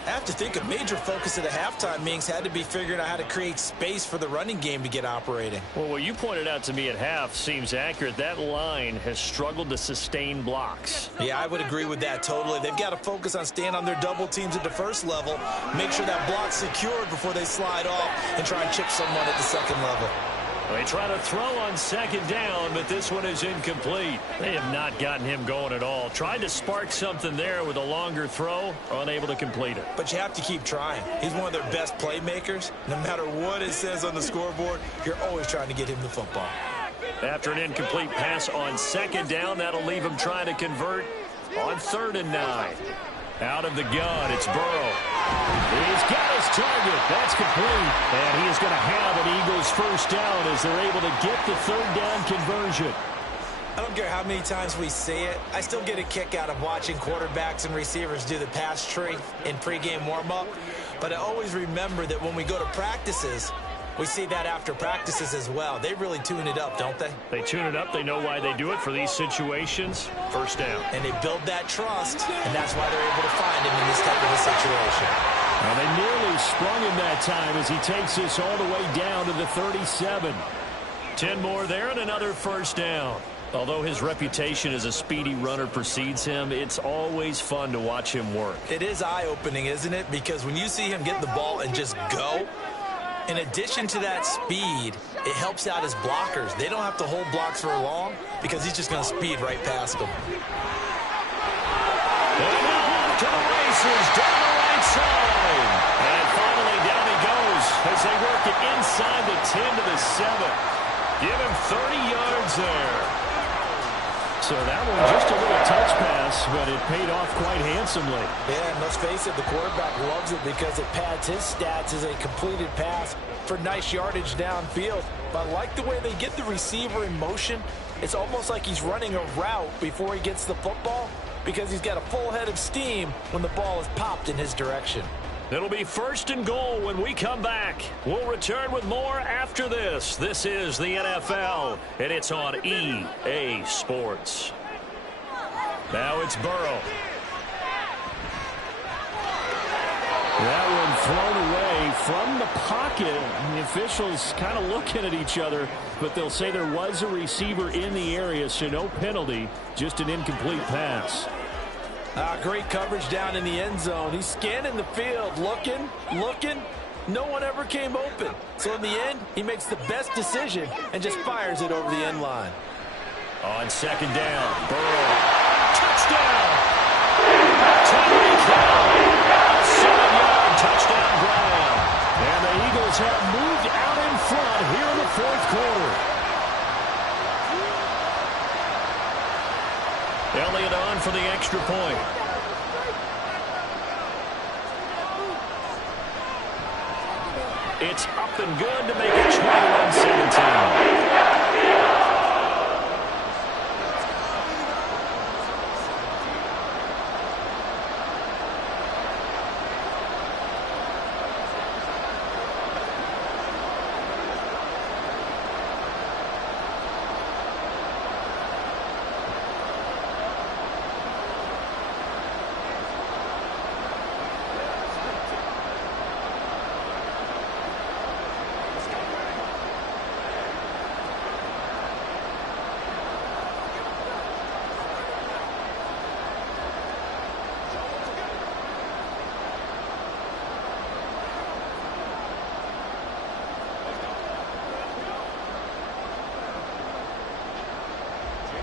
I have to think a major focus of the halftime meetings had to be figuring out how to create space for the running game to get operating. Well, what you pointed out to me at half seems accurate. That line has struggled to sustain blocks. Yeah, I would agree with that totally. They've got to focus on staying on their double teams at the first level, make sure that block's secured before they slide off and try and chip someone at the second level. They try to throw on second down, but this one is incomplete. They have not gotten him going at all. Tried to spark something there with a longer throw, unable to complete it. But you have to keep trying. He's one of their best playmakers. No matter what it says on the scoreboard, you're always trying to get him the football. After an incomplete pass on second down, that'll leave him trying to convert on 3rd and 9. Out of the gun, it's Burrow. He's got his target. That's complete. And he is going to have an Eagles first down as they're able to get the 3rd down conversion. I don't care how many times we see it. I still get a kick out of watching quarterbacks and receivers do the pass tree in pregame warm-up. But I always remember that when we go to practices, we see that after practices as well. They really tune it up, don't they? They tune it up. They know why they do it for these situations. First down. And they build that trust, and that's why they're able to find him in this type of a situation. Well, they nearly sprung him that time as he takes this all the way down to the 37. 10 more there and another first down. Although his reputation as a speedy runner precedes him, it's always fun to watch him work. It is eye-opening, isn't it? Because when you see him get the ball and just go, in addition to that speed, it helps out his blockers. They don't have to hold blocks for long because he's just going to speed right past them. And off to the races down the right side. And finally down he goes as they work it inside the 10 to the 7. Give him 30 yards there. So that one just a little touch pass, but it paid off quite handsomely. Yeah, and let's face it, the quarterback loves it because it pads his stats as a completed pass for nice yardage downfield. But I like the way they get the receiver in motion. It's almost like he's running a route before he gets the football because he's got a full head of steam when the ball is popped in his direction. It'll be 1st and goal when we come back. We'll return with more after this. This is the NFL, and it's on EA Sports. Now it's Burrow. That one thrown away from the pocket. The officials kind of looking at each other, but they'll say there was a receiver in the area, so no penalty, just an incomplete pass. Great coverage down in the end zone. He's scanning the field, looking. No one ever came open. So in the end, he makes the best decision and just fires it over the end line. On second down, Burrow. Touchdown! Tyreek Hill. A 7-yard touchdown grab. And the Eagles have moved out in front here in the 4th quarter. Elliott on for the extra point. It's up and good to make it 21-17.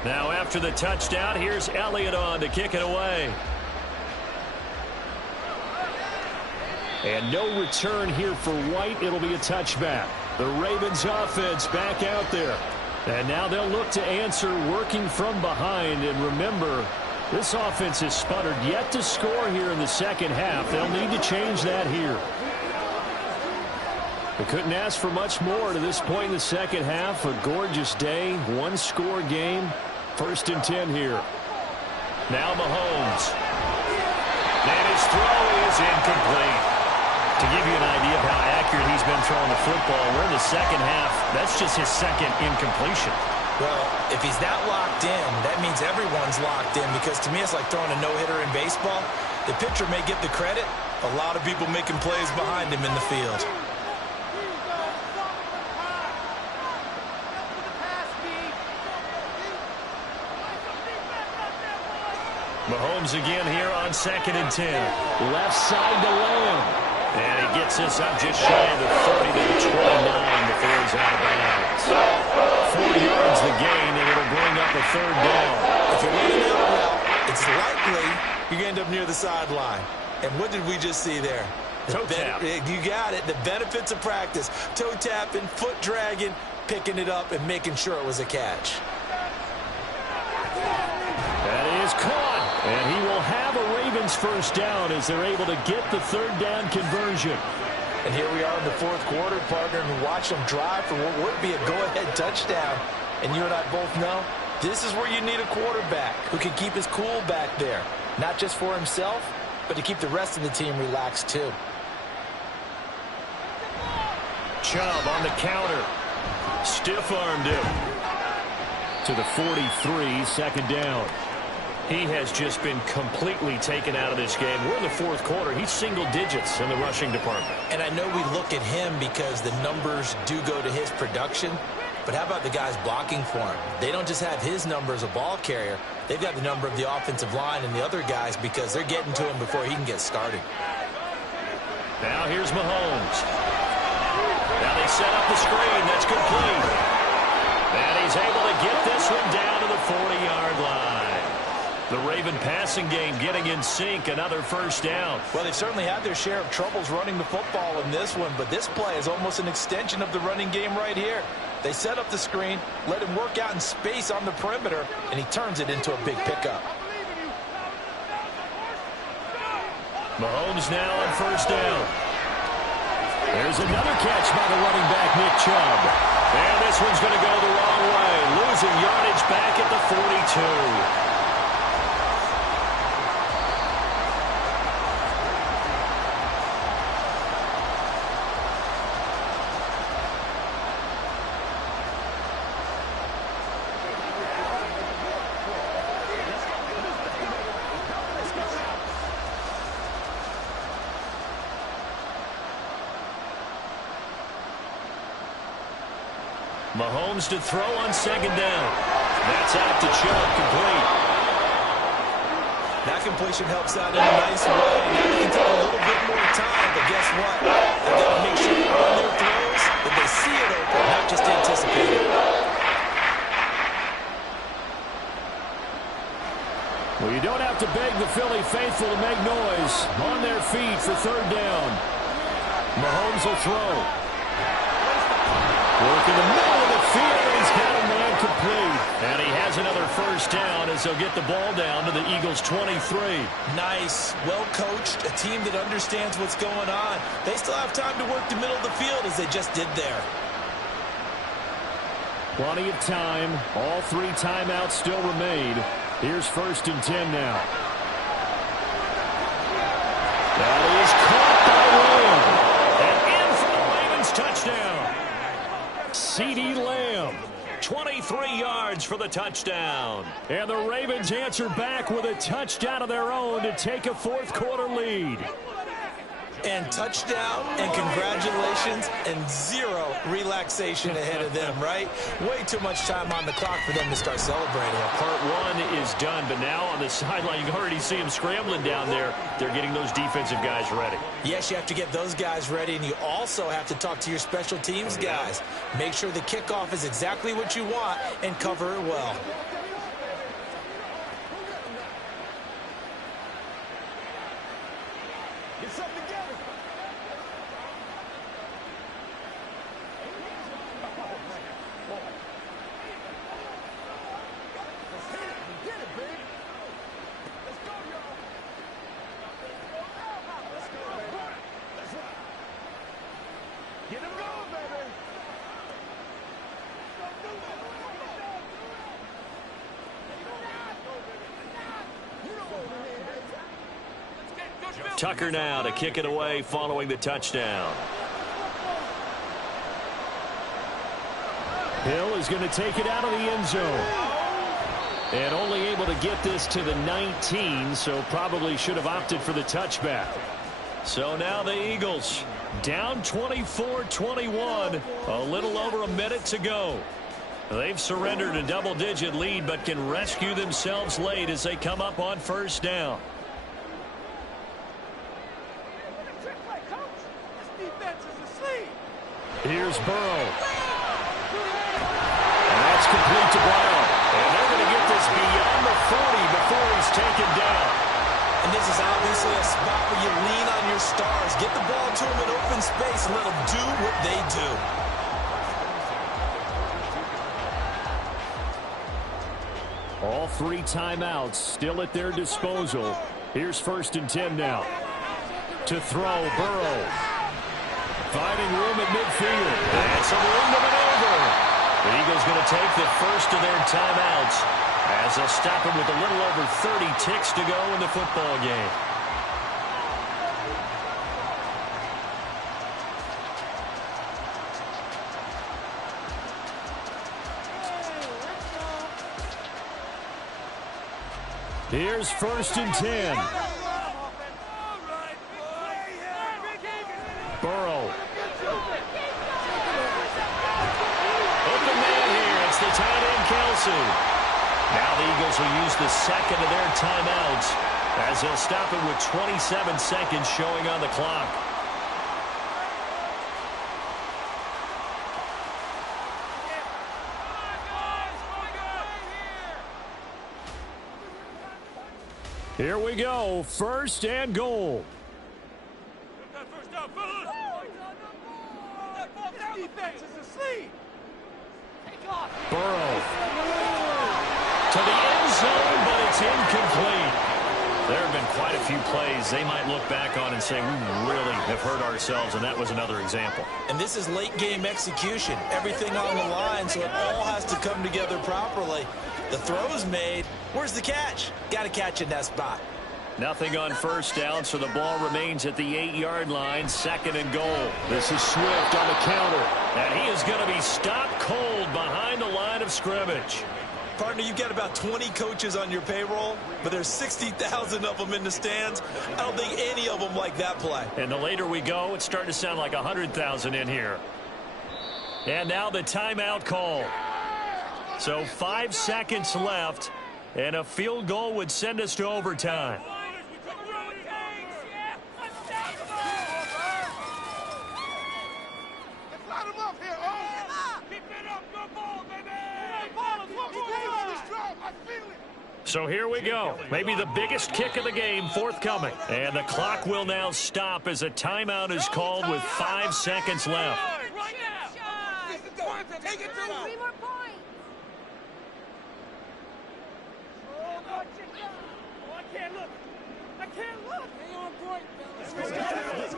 Now after the touchdown, here's Elliott on to kick it away. And no return here for White. It'll be a touchback. The Ravens offense back out there. And now they'll look to answer working from behind. And remember, this offense has sputtered yet to score here in the second half. They'll need to change that here. They couldn't ask for much more to this point in the second half. A gorgeous day, one-score game. 1st and 10 here. Now Mahomes. And his throw is incomplete. To give you an idea of how accurate he's been throwing the football, we're in the second half. That's just his second incompletion. Well, if he's that locked in, that means everyone's locked in because to me it's like throwing a no-hitter in baseball. The pitcher may get the credit, A lot of people making plays behind him in the field. Mahomes again here on 2nd and 10. Left side to Lamb. And he gets this up just shy of the 30 to the 29 before he's out of bounds. 4 yards the gain, and it'll bring up a 3rd down. If you're running out route, it's likely you're going to end up near the sideline. And what did we just see there? Toe tap. You got it. The benefits of practice. Toe tapping, foot dragging, picking it up, and making sure it was a catch. That is caught. And he will have a Ravens 1st down as they're able to get the 3rd down conversion. And here we are in the 4th quarter, partner, and watch them drive for what would be a go-ahead touchdown. And you and I both know this is where you need a quarterback who can keep his cool back there. Not just for himself, but to keep the rest of the team relaxed too. Chubb on the counter. Stiff-armed him. To the 43, 2nd down. He has just been completely taken out of this game. We're in the 4th quarter. He's single digits in the rushing department. And I know we look at him because the numbers do go to his production. But how about the guys blocking for him? They don't just have his number as a ball carrier. They've got the number of the offensive line and the other guys because they're getting to him before he can get started. Now here's Mahomes. Now they set up the screen. That's complete. And he's able to get this one down to the 40-yard line. The Raven passing game getting in sync, another 1st down. Well, they've certainly had their share of troubles running the football in this one, but this play is almost an extension of the running game right here. They set up the screen, let him work out in space on the perimeter, and he turns it into a big pickup. Mahomes now on 1st down. There's another catch by the running back, Nick Chubb. And this one's going to go the wrong way, losing yardage back at the 42. Mahomes to throw on 2nd down. That's out to Chubb, complete. That completion helps out in a nice way. Now they can take a little bit more time, but guess what? They've got to make sure on their throws that they see it open, not just anticipate it. Well, you don't have to beg the Philly faithful to make noise. On their feet for 3rd down. Mahomes will throw. Work in the middle of the field. He's got a man complete. And he has another 1st down as they'll get the ball down to the Eagles' 23. Nice. Well coached. A team that understands what's going on. They still have time to work the middle of the field as they just did there. Plenty of time. All 3 timeouts still remain. Here's 1st and 10 now. That is caught by Lamb. And in for the Ravens touchdown. CeeDee Lamb, 23 yards for the touchdown. And the Ravens answer back with a touchdown of their own to take a 4th quarter lead. And touchdown, and congratulations, and 0 relaxation ahead of them, right? Way too much time on the clock for them to start celebrating. Part 1 is done, but now on the sideline, you can already see them scrambling down there. They're getting those defensive guys ready. Yes, you have to get those guys ready, and you also have to talk to your special teams guys. Make sure the kickoff is exactly what you want and cover it well. Get something together. Get him going, baby. Tucker now to kick it away following the touchdown. Hill is going to take it out of the end zone. And only able to get this to the 19, so probably should have opted for the touchback. So now the Eagles down 24-21, a little over a minute to go. They've surrendered a double-digit lead but can rescue themselves late as they come up on first down. Here's Burrow. And that's complete to Brown. And they're going to get this beyond the 40 before he's taken down. And this is obviously a spot where you lean on your stars. Get the ball to them in open space and let them do what they do. All 3 timeouts still at their disposal. Here's 1st and 10 now. To throw, Burrow. Finding room at midfield. And some room to maneuver. The Eagles going to take the first of their timeouts as they'll stop him with a little over 30 ticks to go in the football game. Here's 1st and 10. Burrow. Open man here. It's the tight end, Kelsey. Now the Eagles will use the second of their timeouts as they'll stop it with 27 seconds showing on the clock. Here we go. 1st and goal. Burrow. To the end zone, but it's incomplete. There have been quite a few plays they might look back on and say, we really have hurt ourselves, and that was another example. And this is late-game execution. Everything on the line, so it all has to come together properly. The throw's made. Where's the catch? Got to catch in that spot. Nothing on first down, so the ball remains at the 8-yard line. 2nd and goal. This is Swift on the counter. And he is going to be stopped cold behind the line of scrimmage. Partner, you've got about 20 coaches on your payroll, but there's 60,000 of them in the stands. I don't think any of them like that play. And the later we go, it's starting to sound like 100,000 in here. And now the timeout call. So 5 seconds left, and a field goal would send us to overtime. So here we go. Maybe the biggest kick of the game forthcoming. And the clock will now stop as a timeout is called with 5 seconds left. Take it to 3 more points. I can't look. I can't look. Stay on point, fellas.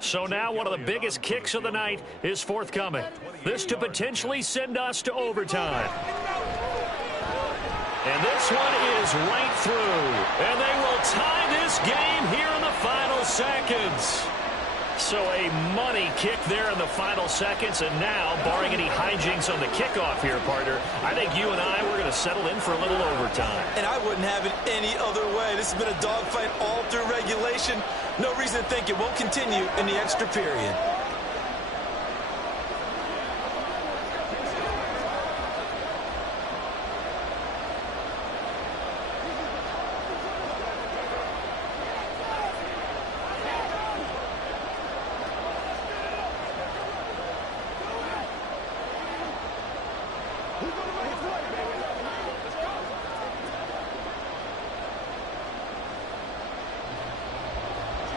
So now one of the biggest kicks of the night is forthcoming. This to potentially send us to overtime. And this one is right through. And they will tie this game here in the final seconds. So a money kick there in the final seconds. And now, barring any hijinks on the kickoff here, partner, I think you and I, we're going to settle in for a little overtime. And I wouldn't have it any other way. This has been a dogfight all through regulation. No reason to think it won't continue in the extra period.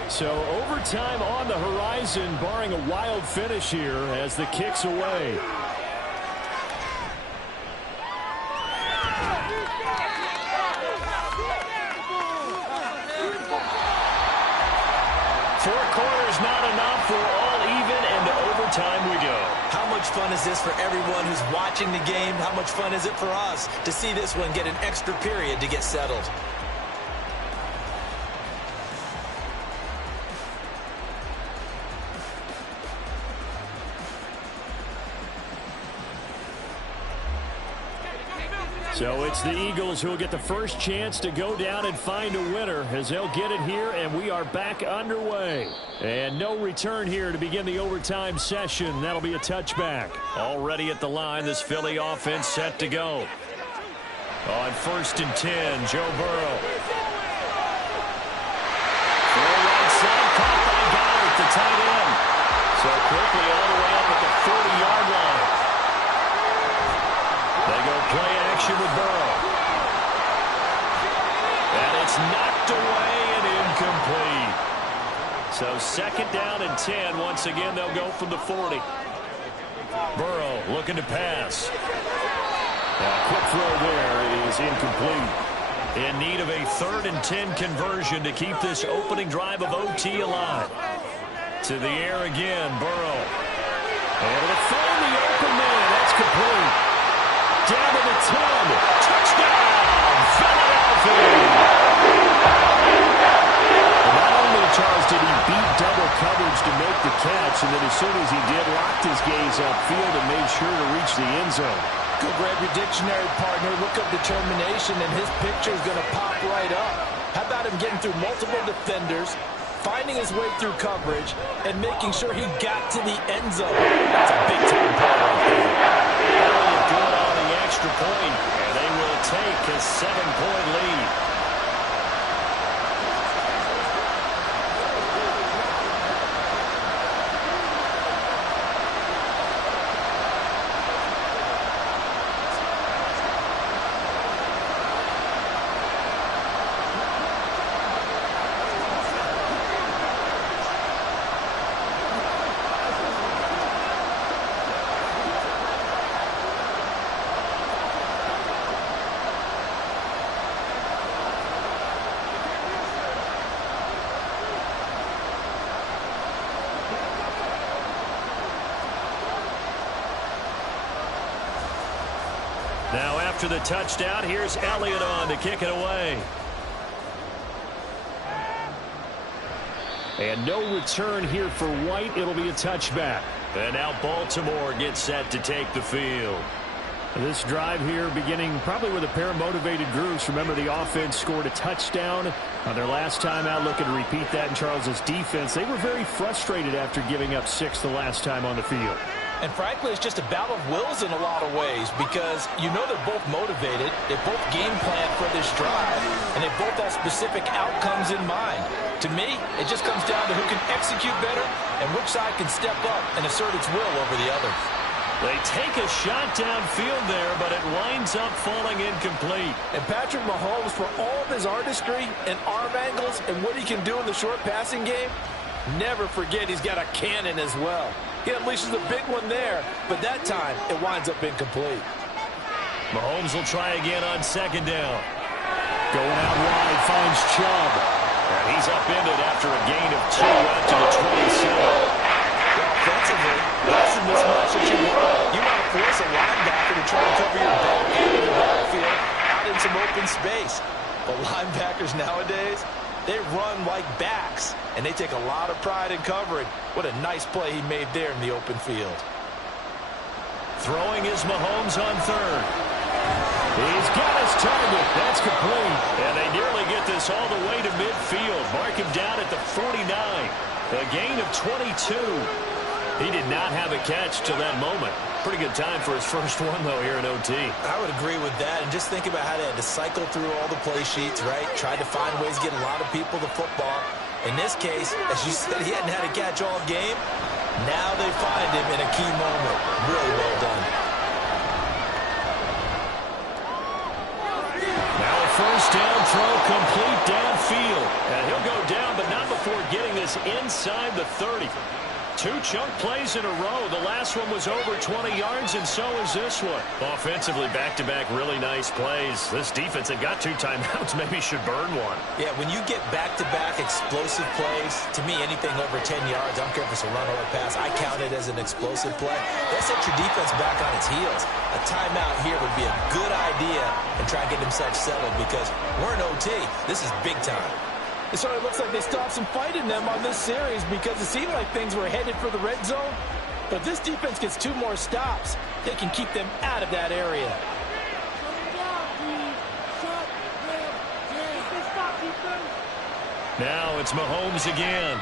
So overtime on the horizon, barring a wild finish here as the kick's away. Four quarters not enough. For all even, and to overtime we go. How much fun is this for everyone who's watching the game? How much fun is it for us to see this one get an extra period to get settled? So it's the Eagles who will get the first chance to go down and find a winner as they'll get it here, and we are back underway. And no return here to begin the overtime session. That'll be a touchback. Already at the line, this Philly offense set to go. On 1st and 10, Joe Burrow. Throw right side, caught by Goddard, the tight end. So quickly all the way up at the 40-yard line. They go play action with Burrow. And it's knocked away and incomplete. So 2nd down and 10. Once again, they'll go from the 40. Burrow looking to pass. A quick throw there. It is incomplete. In need of a 3rd and 10 conversion to keep this opening drive of OT alive. To the air again, Burrow. Able to find the open man. That's complete. Down to the 10. Touchdown, Philadelphia. Not only, Charles, did he beat double coverage to make the catch, and then as soon as he did, locked his gaze upfield and made sure to reach the end zone. Go grab your dictionary, partner. Look up determination, and his picture is going to pop right up. How about him getting through multiple defenders, finding his way through coverage, and making sure he got to the end zone? That's a big-time play right there. Good on the extra point, and they will take a 7-point lead. Now after the touchdown, here's Elliott on to kick it away. And no return here for White. It'll be a touchback. And now Baltimore gets set to take the field. This drive here beginning probably with a pair of motivated groups. Remember, the offense scored a touchdown on their last time out. Looking to repeat that in Charles's defense. They were very frustrated after giving up 6 the last time on the field. And frankly, it's just a battle of wills in a lot of ways because you know they're both motivated. They both game plan for this drive, and they both have specific outcomes in mind. To me, it just comes down to who can execute better and which side can step up and assert its will over the other. They take a shot downfield there, but it winds up falling incomplete. And Patrick Mahomes, for all of his artistry and arm angles and what he can do in the short passing game, never forget he's got a cannon as well. He unleashes a big one there, but that time it winds up incomplete. Mahomes will try again on 2nd down. Going out wide, finds Chubb. And he's upended after a gain of 2 out to the 27. Offensively, that's the mismatch that you want. You want to force a linebacker to try and cover your back end of the backfield out in some open space. But linebackers nowadays, they run like backs, and they take a lot of pride in covering. What a nice play he made there in the open field. Throwing is Mahomes on 3rd. He's got his target. That's complete. And they nearly get this all the way to midfield. Mark him down at the 49. A gain of 22. He did not have a catch till that moment. Pretty good time for his first one, though, here in OT. I would agree with that. And just think about how they had to cycle through all the play sheets, right? Tried to find ways to get a lot of people the football. In this case, as you said, he hadn't had a catch all game. Now they find him in a key moment. Really well done. Now a 1st down throw complete downfield. And he'll go down, but not before getting this inside the 30. 2 chunk plays in a row. The last one was over 20 yards, and so is this one. Offensively, back-to-back really nice plays. This defense had got 2 timeouts. Maybe should burn one. Yeah, when you get back-to-back explosive plays, to me, anything over 10 yards, I don't care if it's a run or a pass, I count it as an explosive play. That sets your defense back on its heels. A timeout here would be a good idea and try and get themselves settled because we're in OT. This is big time. It certainly looks like they stopped some fight in them on this series because it seemed like things were headed for the red zone. But if this defense gets 2 more stops, they can keep them out of that area. Now it's Mahomes again.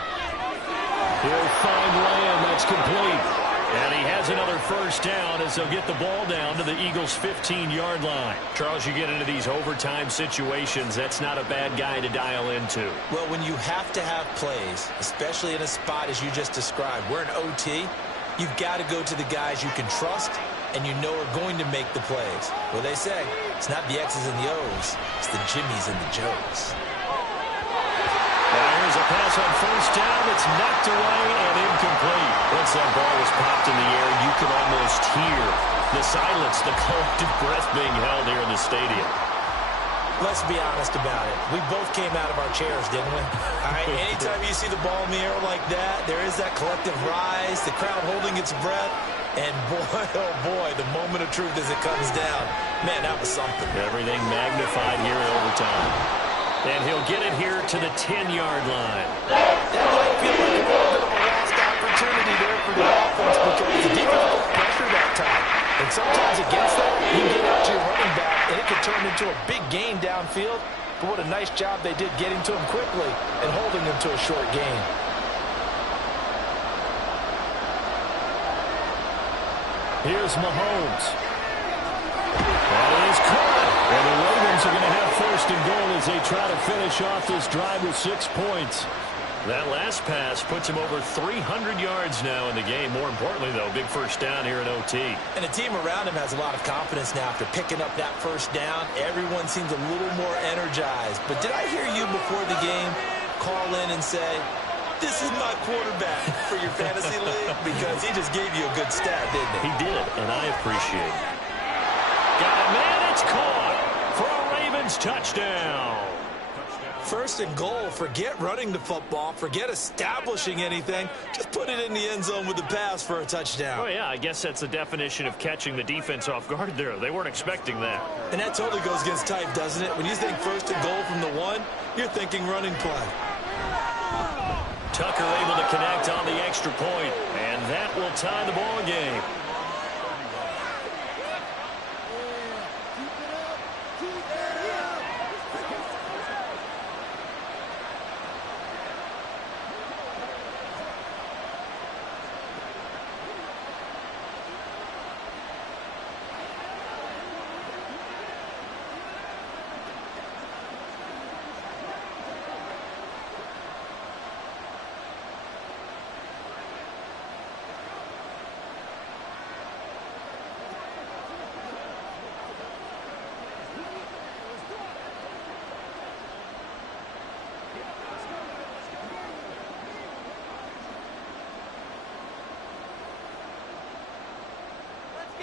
He'll find Lamb. That's complete. And he has another first down as they'll get the ball down to the Eagles' 15-yard line. Charles, you get into these overtime situations, that's not a bad guy to dial into. Well, when you have to have plays, especially in a spot as you just described, we're in OT, you've got to go to the guys you can trust and you know are going to make the plays. Well, they say it's not the X's and the O's, it's the Jimmies and the Joes. Now here's a pass on first down. It's knocked away and incomplete. Once that ball was popped in the air, you could almost hear the silence, the collective breath being held here in the stadium. Let's be honest about it. We both came out of our chairs, didn't we? All right, anytime you see the ball in the air like that, there is that collective rise, the crowd holding its breath, and boy, oh boy, the moment of truth as it comes down. Man, that was something. Everything magnified here in overtime. And he'll get it here to the 10-yard line. That might feel like a little bit of a lost opportunity there for the offense because the defense put pressure that time. And sometimes against that, you get out to your running back, and it could turn into a big gain downfield. But what a nice job they did getting to him quickly and holding him to a short gain. Here's Mahomes. That is caught. And the Ravens are going to have first and goal as they try to finish off this drive with 6 points. That last pass puts him over 300 yards now in the game. More importantly, though, big first down here in OT. And the team around him has a lot of confidence now after picking up that first down. Everyone seems a little more energized. But did I hear you before the game call in and say, this is my quarterback for your fantasy league? Because he just gave you a good stat, didn't he? He did, and I appreciate it. Got it, man. It's caught for a Ravens touchdown. First and goal, forget running the football, forget establishing anything. Just put it in the end zone with the pass for a touchdown. Oh, yeah, I guess that's the definition of catching the defense off guard there. They weren't expecting that. And that totally goes against type, doesn't it? When you think first and goal from the 1, you're thinking running play. Tucker able to connect on the extra point, and that will tie the ball game.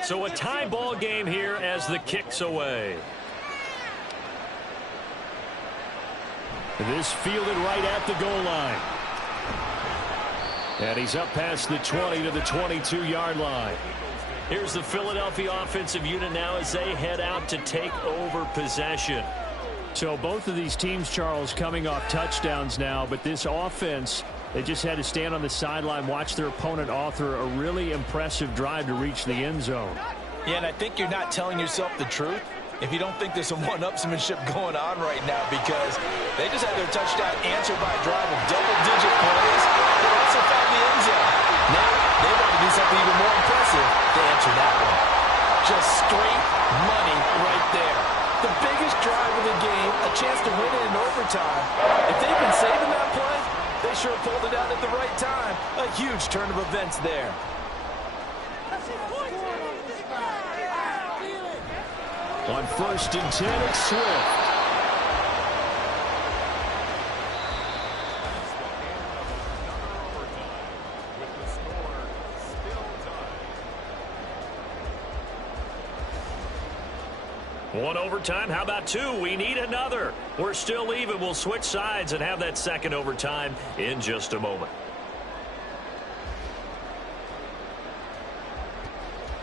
So a tie ball game here as the kick's away. This fielded right at the goal line. And he's up past the 20 to the 22-yard line. Here's the Philadelphia offensive unit now as they head out to take over possession. So both of these teams, Charles, coming off touchdowns now, but this offense, they just had to stand on the sideline, watch their opponent author a really impressive drive to reach the end zone. Yeah, and I think you're not telling yourself the truth if you don't think there's some one-upsmanship going on right now, because they just had their touchdown answered by a drive of double-digit plays. They also found the end zone. Now they want to do something even more impressive to answer that one. Just straight money right there. The biggest drive of the game, a chance to win it in overtime. If they've been saving that play, they sure pulled it out at the right time. A huge turn of events there. On 1st and 10, it's Swift. One overtime. How about 2? We need another. We're still even. We'll switch sides and have that second overtime in just a moment.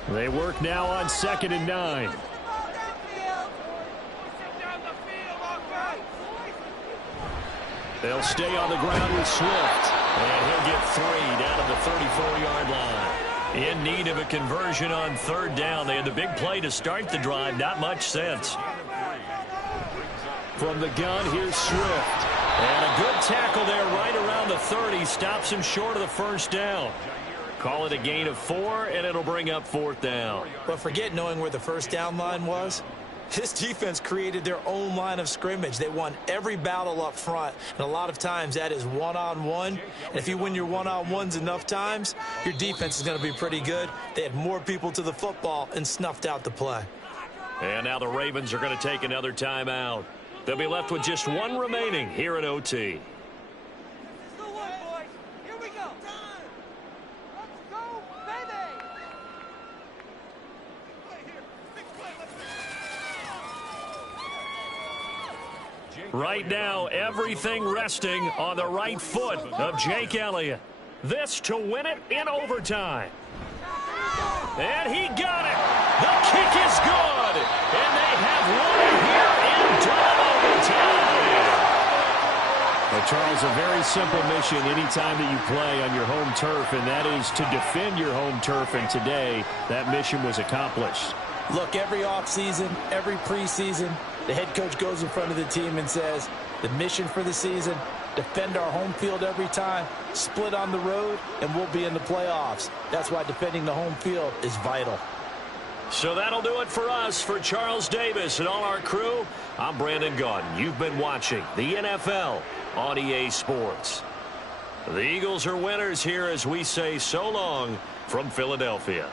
They work now on 2nd and 9. They'll stay on the ground with Swift. And he'll get 3 down to the 34-yard line. In need of a conversion on 3rd down. They had the big play to start the drive. Not much sense. From the gun, here's Swift. And a good tackle there right around the 30. Stops him short of the first down. Call it a gain of 4, and it'll bring up 4th down. But forget knowing where the first down line was. This defense created their own line of scrimmage. They won every battle up front, and a lot of times that is one-on-one. And if you win your one-on-ones enough times, your defense is going to be pretty good. They had more people to the football and snuffed out the play. And now the Ravens are going to take another timeout. They'll be left with just 1 remaining here at OT. Right now, everything resting on the right foot of Jake Elliott. This to win it in overtime. And he got it. The kick is good. And they have won it here in double overtime. Well, Charles, a very simple mission anytime that you play on your home turf, and that is to defend your home turf. And today, that mission was accomplished. Look, every offseason, every preseason, the head coach goes in front of the team and says, the mission for the season, defend our home field every time, split on the road, and we'll be in the playoffs. That's why defending the home field is vital. So that'll do it for us. For Charles Davis and all our crew, I'm Brandon Gaudin. You've been watching the NFL on EA Sports. The Eagles are winners here as we say so long from Philadelphia.